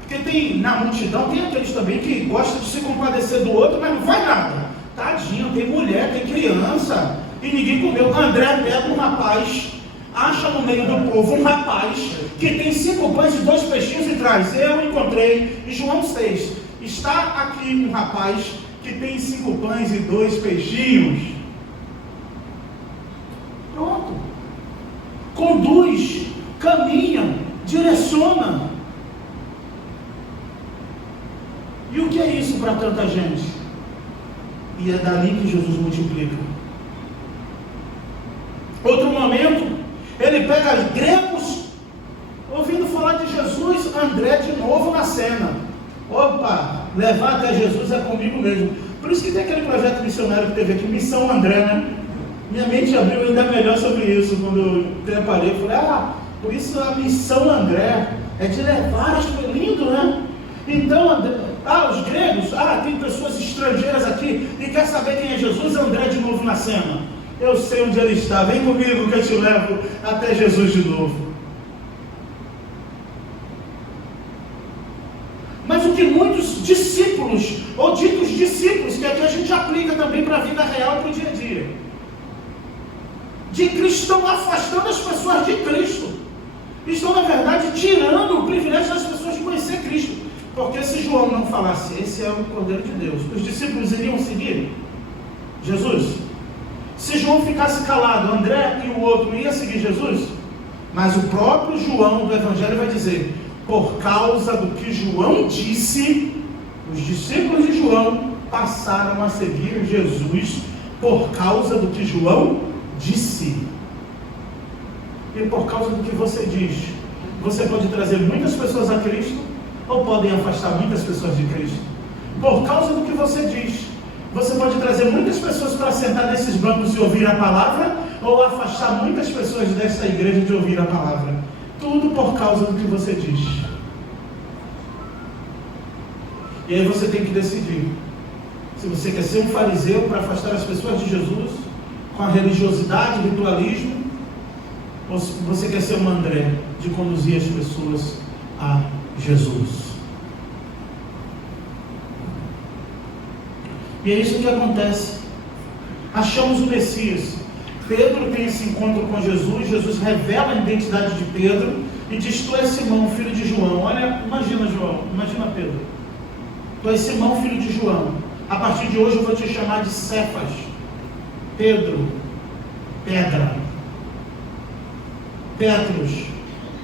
Porque tem, na multidão, tem aqueles também que gostam de se compadecer do outro, mas não faz nada. Tadinho, tem mulher, tem criança, e ninguém comeu. André pega um rapaz, acha no meio do povo um rapaz que tem 5 pães e 2 peixinhos e traz. Eu encontrei em João 6. Está aqui um rapaz que tem 5 pães e 2 peixinhos. Pronto. Conduz, caminha, direciona. E o que é isso para tanta gente? E é dali que Jesus multiplica. Outro momento, ele pega gregos, ouvindo falar de Jesus, André de novo na cena. Opa, levar até Jesus é comigo mesmo. Por isso que tem aquele projeto missionário que teve aqui, Missão André, né? Minha mente abriu ainda melhor sobre isso, quando eu preparei. Eu falei, por isso a Missão André é de levar as coisas. Lindo, né? Então, André, os gregos, tem pessoas estrangeiras aqui, e quer saber quem é Jesus? André de novo na cena. Eu sei onde ele está, vem comigo que eu te levo até Jesus de novo. Mas o que muitos discípulos, ou ditos discípulos, que aqui a gente aplica também para a vida real, para o dia a dia, de Cristo, estão afastando as pessoas de Cristo. Estão, na verdade, tirando o privilégio das pessoas de conhecer Cristo. Porque se João não falasse, esse é o Cordeiro de Deus, os discípulos iriam seguir Jesus? Se João ficasse calado, André e o outro não iam seguir Jesus? Mas o próprio João do Evangelho vai dizer, por causa do que João disse, os discípulos de João passaram a seguir Jesus por causa do que João disse. E por causa do que você diz, você pode trazer muitas pessoas a Cristo, ou podem afastar muitas pessoas de Cristo. Por causa do que você diz, você pode trazer muitas pessoas para sentar nesses bancos e ouvir a palavra, ou afastar muitas pessoas dessa igreja de ouvir a palavra. Tudo por causa do que você diz. E aí você tem que decidir se você quer ser um fariseu para afastar as pessoas de Jesus, com a religiosidade, ritualismo, ou se você quer ser um André, de conduzir as pessoas a Jesus. E é isso que acontece. Achamos o Messias. Pedro tem esse encontro com Jesus. Jesus revela a identidade de Pedro e diz: tu és Simão, filho de João. Olha, imagina João, imagina Pedro. Tu és Simão, filho de João. A partir de hoje eu vou te chamar de Cefas. Pedro, pedra. Petros,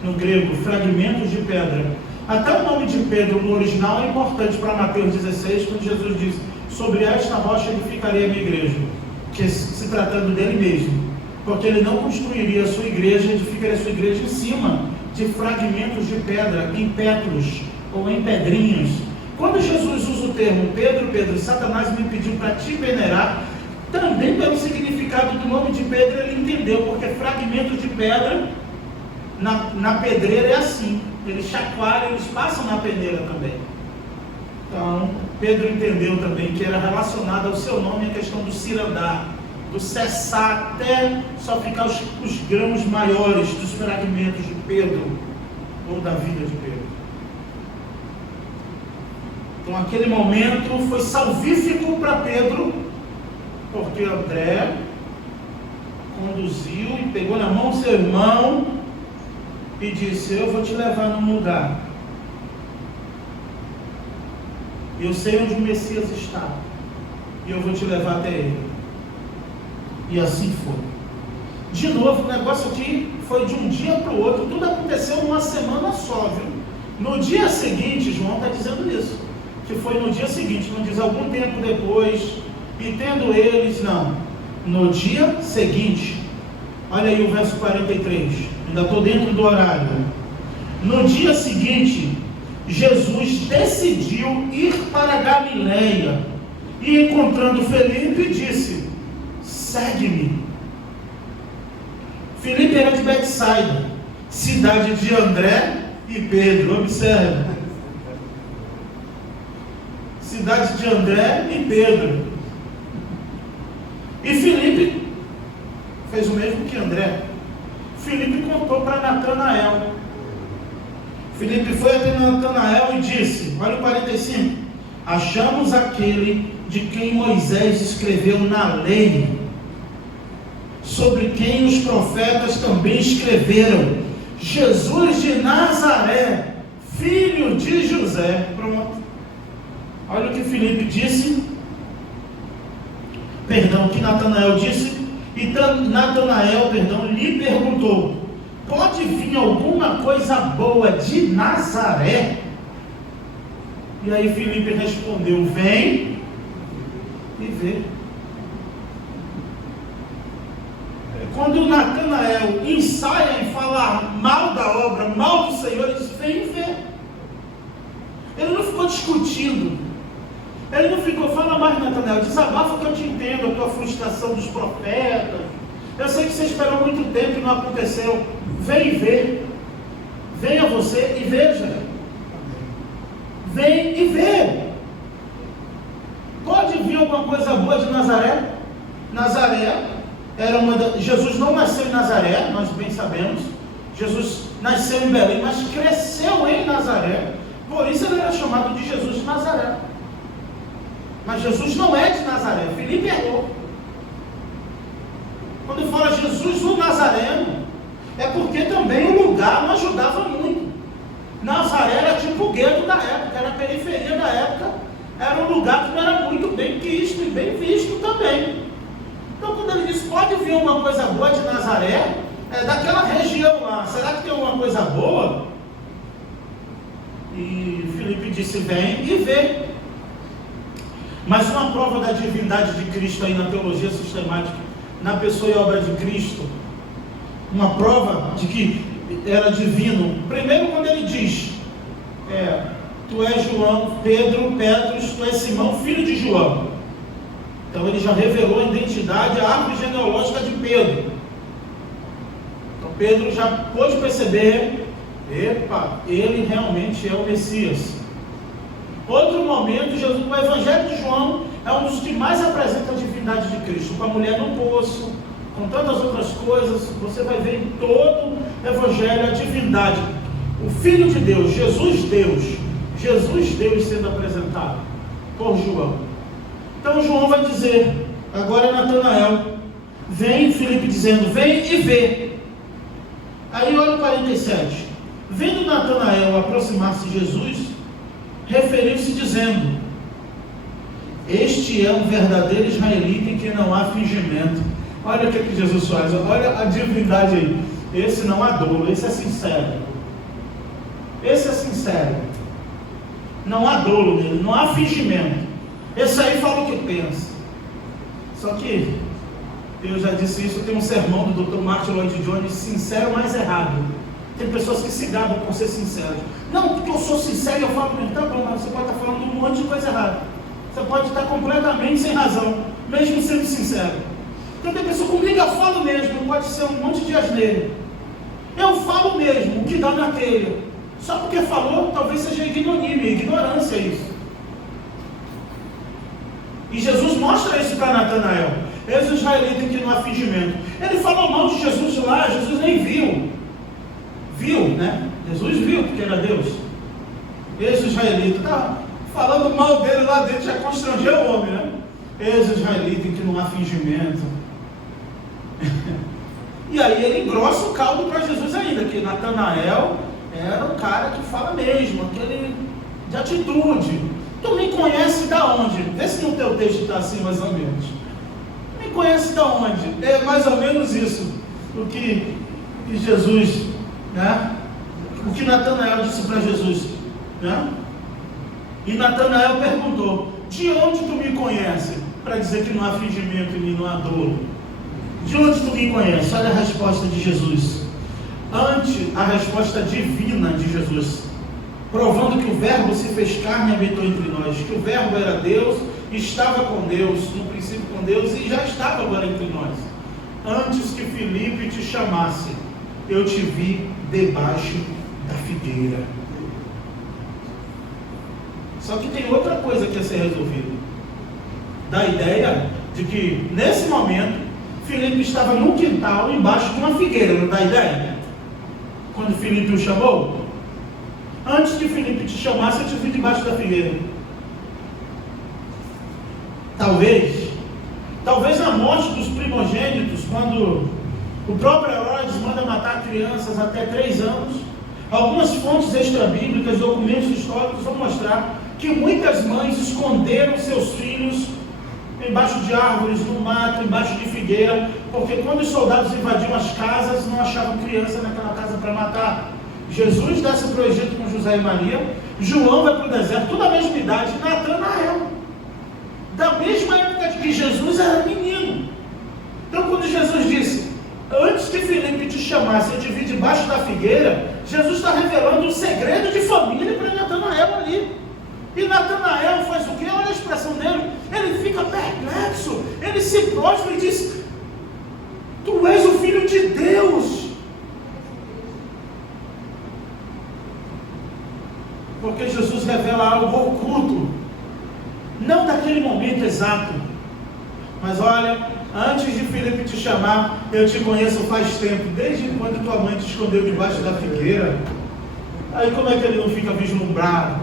no grego, fragmentos de pedra. Até o nome de Pedro no original é importante para Mateus 16, quando Jesus diz: sobre esta rocha edificarei a minha igreja, que se tratando dele mesmo, porque ele não construiria a sua igreja, edificaria a sua igreja em cima de fragmentos de pedra, em petros, ou em pedrinhas. Quando Jesus usa o termo Pedro, Pedro, Satanás me pediu para te venerar, também pelo significado do nome de Pedro ele entendeu, porque fragmentos de pedra na pedreira é assim, eles chacoalham, eles passam na peneira também. Então, Pedro entendeu também que era relacionado ao seu nome a questão do cirandar, do cessar até só ficar os grãos maiores dos fragmentos de Pedro, ou da vida de Pedro. Então, aquele momento foi salvífico para Pedro, porque André conduziu e pegou na mão seu irmão e disse: eu vou te levar num lugar. Eu sei onde o Messias está, e eu vou te levar até ele. E assim foi. De novo, o negócio aqui foi de um dia para o outro, tudo aconteceu numa semana só, viu? No dia seguinte, João está dizendo isso, que foi no dia seguinte, não diz algum tempo depois, e tendo eles, não. No dia seguinte, olha aí o verso 43, ainda estou dentro do horário. No dia seguinte, Jesus decidiu ir para Galileia e, encontrando Felipe, disse: segue-me. Felipe era de Betsaida, cidade de André e Pedro. Observe, cidade de André e Pedro. E Felipe fez o mesmo que André. Felipe contou para Natanael. Filipe foi até Natanael e disse, olha o 45, achamos aquele de quem Moisés escreveu na lei, sobre quem os profetas também escreveram, Jesus de Nazaré, filho de José. Pronto. Olha o que Filipe disse, o que Natanael disse, e Natanael, lhe perguntou, pode vir alguma coisa boa de Nazaré? E aí Filipe respondeu, vem e vê. Quando Natanael ensaia em falar mal da obra, mal do Senhor, ele diz, vem e vê. Ele não ficou discutindo. Ele não ficou, fala mais, Natanael, desabafa que eu te entendo, a tua frustração dos profetas. Eu sei que você esperou muito tempo e não aconteceu. Vem e vê. Venha você e veja. Vem e vê. Pode vir alguma coisa boa de Nazaré? Nazaré era Jesus não nasceu em Nazaré, nós bem sabemos. Jesus nasceu em Belém, mas cresceu em Nazaré. Por isso ele era chamado de Jesus de Nazaré. Mas Jesus não é de Nazaré. Filipe errou. Quando fala Jesus o Nazareno, é porque também o lugar não ajudava muito. Nazaré era tipo o gueto da época, era a periferia da época, era um lugar que não era muito bem quisto e bem visto também. Então quando ele diz, pode vir uma coisa boa de Nazaré, é daquela região lá, será que tem alguma coisa boa? E Filipe disse, vem e vê. Mas uma prova da divindade de Cristo aí na teologia sistemática, na pessoa e obra de Cristo, uma prova de que era divino, primeiro quando ele diz, tu és João, Pedro, tu és Simão, filho de João. Então ele já revelou a identidade, a árvore genealógica de Pedro. Então Pedro já pôde perceber, ele realmente é o Messias. Outro momento, o Evangelho de João é um dos que mais apresenta a divindade de Cristo, com a mulher no poço, com tantas outras coisas. Você vai ver em todo o Evangelho a divindade, o Filho de Deus, Jesus Deus sendo apresentado por João. Então João vai dizer, agora Natanael, vem, Filipe dizendo, vem e vê. Aí olha o 47, vendo Natanael aproximar-se de Jesus, referiu-se dizendo, este é um verdadeiro israelita em que não há fingimento. Olha o que Jesus faz, olha a divindade aí. Esse não há dolo, esse é sincero. Esse é sincero. Não há dolo nele, não há fingimento. Esse aí fala o que pensa. Só que eu já disse isso, tem um sermão do Dr. Martin Lloyd Jones, sincero mas errado. Tem pessoas que se gabam por ser sinceros. Não, porque eu sou sincero e eu falo mesmo. Tá bom, mas você pode estar falando um monte de coisa errada. Você pode estar completamente sem razão, mesmo sendo sincero. Então tem pessoa comigo, eu falo mesmo, pode ser um monte de asneira. Eu falo mesmo o que dá na telha. Só porque falou, talvez seja ignorância isso. E Jesus mostra isso para Natanael. Eis o israelita em que não há fingimento. Ele falou mal de Jesus lá, Jesus nem viu. Viu, né? Jesus viu porque era Deus. Eis o israelita, tá falando mal dele lá dentro, já constrangeu o homem, né? Eis o israelita em que não há fingimento. E aí ele engrossa o caldo para Jesus ainda, que Natanael era um cara que fala mesmo, aquele de atitude. Tu me conhece da onde? Vê se no teu texto está assim mais ou menos. Me conhece da onde? É mais ou menos isso. O que Jesus, né? O que Natanael disse para Jesus, né? E Natanael perguntou, de onde tu me conhece? Para dizer que não há fingimento em mim, não há dolo. De onde tu me conhece? Olha a resposta de Jesus. Ante a resposta divina de Jesus, provando que o Verbo se fez carne e habitou entre nós, que o Verbo era Deus, estava com Deus, no princípio com Deus, e já estava agora entre nós. Antes que Filipe te chamasse, eu te vi debaixo da figueira. Só que tem outra coisa que ia ser resolvida. Da ideia de que, nesse momento, Filipe estava no quintal, embaixo de uma figueira, não dá ideia? Quando Filipe o chamou, Antes que Filipe te chamasse, eu te vi debaixo da figueira. Talvez na morte dos primogênitos, quando o próprio Herodes manda matar crianças até 3 anos, algumas fontes extrabíblicas, documentos históricos vão mostrar que muitas mães esconderam seus filhos embaixo de árvores, no mato, embaixo de figueira, porque quando os soldados invadiam as casas, não achavam criança naquela casa para matar. Jesus desce para o Egito com José e Maria, João vai para o deserto, tudo a mesma idade, Natanael, da mesma época de que Jesus era menino. Então quando Jesus disse, antes que Filipe te chamasse, eu te vi debaixo da figueira, Jesus está revelando um segredo de família para Natanael ali. E Natanael faz o quê? Olha a expressão dele, ele fica perplexo, ele se prostra e diz, tu és o Filho de Deus. Porque Jesus revela algo oculto, não daquele momento exato, mas olha, antes de Filipe te chamar, eu te conheço faz tempo, desde quando tua mãe te escondeu debaixo da figueira. Aí como é que ele não fica vislumbrado?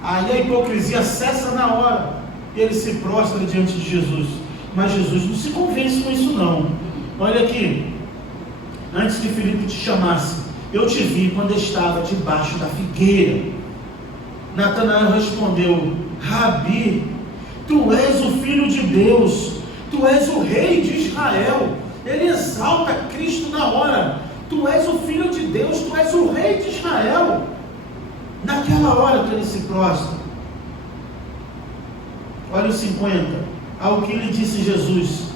Aí a hipocrisia cessa na hora, e ele se prostra diante de Jesus. Mas Jesus não se convence com isso não. Olha aqui, antes que Filipe te chamasse, eu te vi quando estava debaixo da figueira. Natanael respondeu, Rabi, tu és o Filho de Deus, tu és o Rei de Israel. Ele exalta Cristo na hora, tu és o Filho de Deus, tu és o Rei de Israel. Naquela hora que ele se prostra, olha o 50, ao que lhe disse Jesus,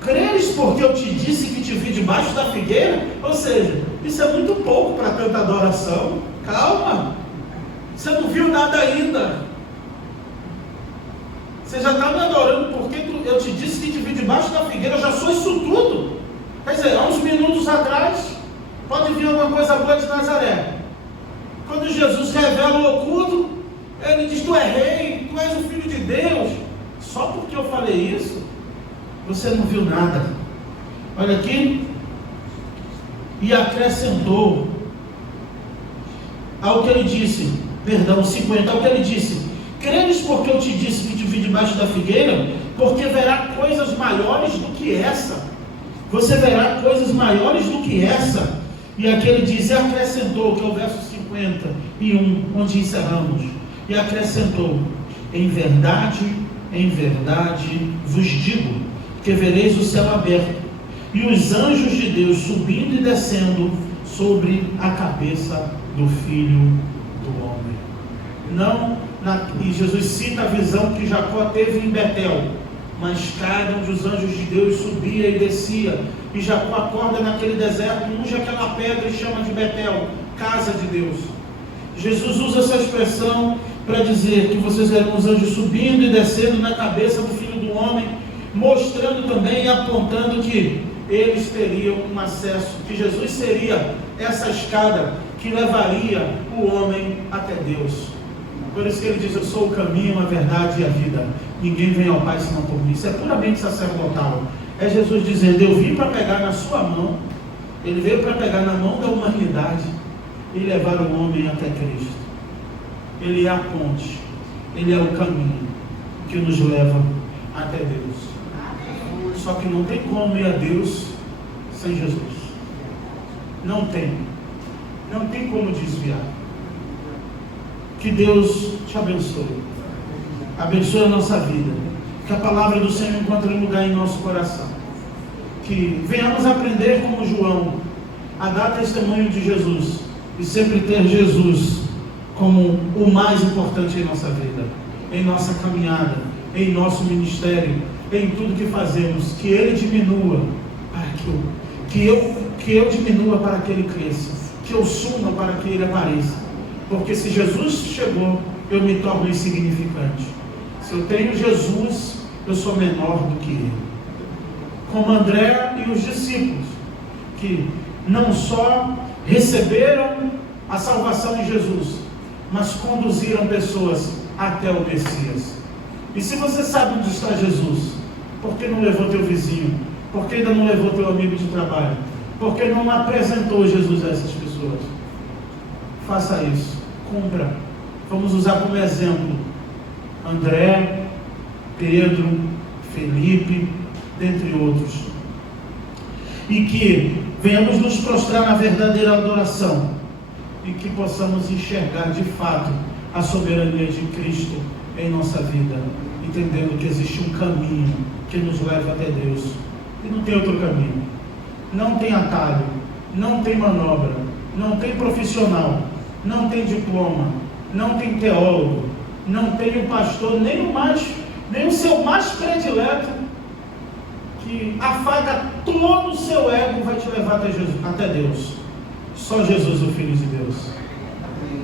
creres porque eu te disse que te vi debaixo da figueira? Ou seja, isso é muito pouco para tanta adoração. Calma, você não viu nada ainda, você já está me adorando porque eu te disse que te vi debaixo da figueira, eu já sou isso tudo. Quer dizer, há uns minutos atrás, pode vir alguma coisa boa de Nazaré. Quando Jesus revela o oculto, ele diz, tu é rei, tu és o Filho de Deus. Só porque eu falei isso, você não viu nada. Olha aqui, e acrescentou ao que ele disse, 50, ao que ele disse, creres porque eu te disse que te vi debaixo da figueira? Porque verá coisas maiores do que essa. Você verá coisas maiores do que essa. E aqui ele diz, e acrescentou, que é o verso 51, onde encerramos, e acrescentou, em verdade vos digo, que vereis o céu aberto, e os anjos de Deus subindo e descendo sobre a cabeça do Filho do Homem. E Jesus cita a visão que Jacó teve em Betel, uma escada onde os anjos de Deus subia e descia, e Jacó acorda naquele deserto, unge aquela pedra e chama de Betel, casa de Deus. Jesus usa essa expressão para dizer que vocês verão os anjos subindo e descendo na cabeça do Filho do Homem, mostrando também e apontando que eles teriam um acesso, que Jesus seria essa escada que levaria o homem até Deus. Por isso que ele diz, eu sou o caminho, a verdade e a vida, ninguém vem ao Pai senão por mim. Isso é puramente sacerdotal. É Jesus dizendo, eu vim para pegar na sua mão, ele veio para pegar na mão da humanidade e levar o homem até Cristo. Ele é a ponte, ele é o caminho que nos leva até Deus. Só que não tem como ir a Deus sem Jesus. Não tem como desviar. Que Deus te abençoe, abençoe a nossa vida, que a palavra do Senhor encontre lugar em nosso coração, que venhamos aprender como João, a dar testemunho de Jesus, e sempre ter Jesus como o mais importante em nossa vida, em nossa caminhada, em nosso ministério, em tudo que fazemos, que Ele diminua, para que eu diminua para que Ele cresça, que eu suma para que Ele apareça. Porque se Jesus chegou, eu me torno insignificante. Se eu tenho Jesus, eu sou menor do que Ele. Como André e os discípulos, que não só receberam a salvação em Jesus, mas conduziram pessoas até o Messias. E se você sabe onde está Jesus, por que não levou teu vizinho? Por que ainda não levou teu amigo de trabalho? Por que não apresentou Jesus a essas pessoas? faça isso, cumpra. Vamos usar como exemplo André, Pedro, Felipe, dentre outros. E que venhamos nos prostrar na verdadeira adoração e que possamos enxergar de fato a soberania de Cristo em nossa vida, entendendo que existe um caminho que nos leva até Deus e não tem outro caminho, não tem atalho, não tem manobra, não tem profissional, não tem diploma, não tem teólogo, não tem o pastor, nem o seu mais predileto, que afaga todo o seu ego, vai te levar até Deus. Só Jesus, o Filho de Deus.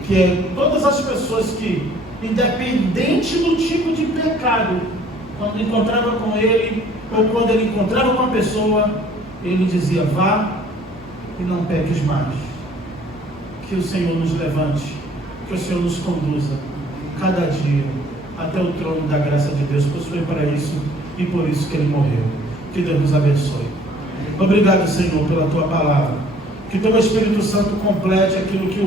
Que é todas as pessoas que, independente do tipo de pecado, quando encontrava com ele, ou quando ele encontrava com a pessoa, ele dizia: vá e não peques mais. Que o Senhor nos levante, que o Senhor nos conduza cada dia até o trono da graça de Deus, pois foi para isso e por isso que ele morreu. Que Deus nos abençoe. Obrigado, Senhor, pela tua palavra. Que teu Espírito Santo complete aquilo que o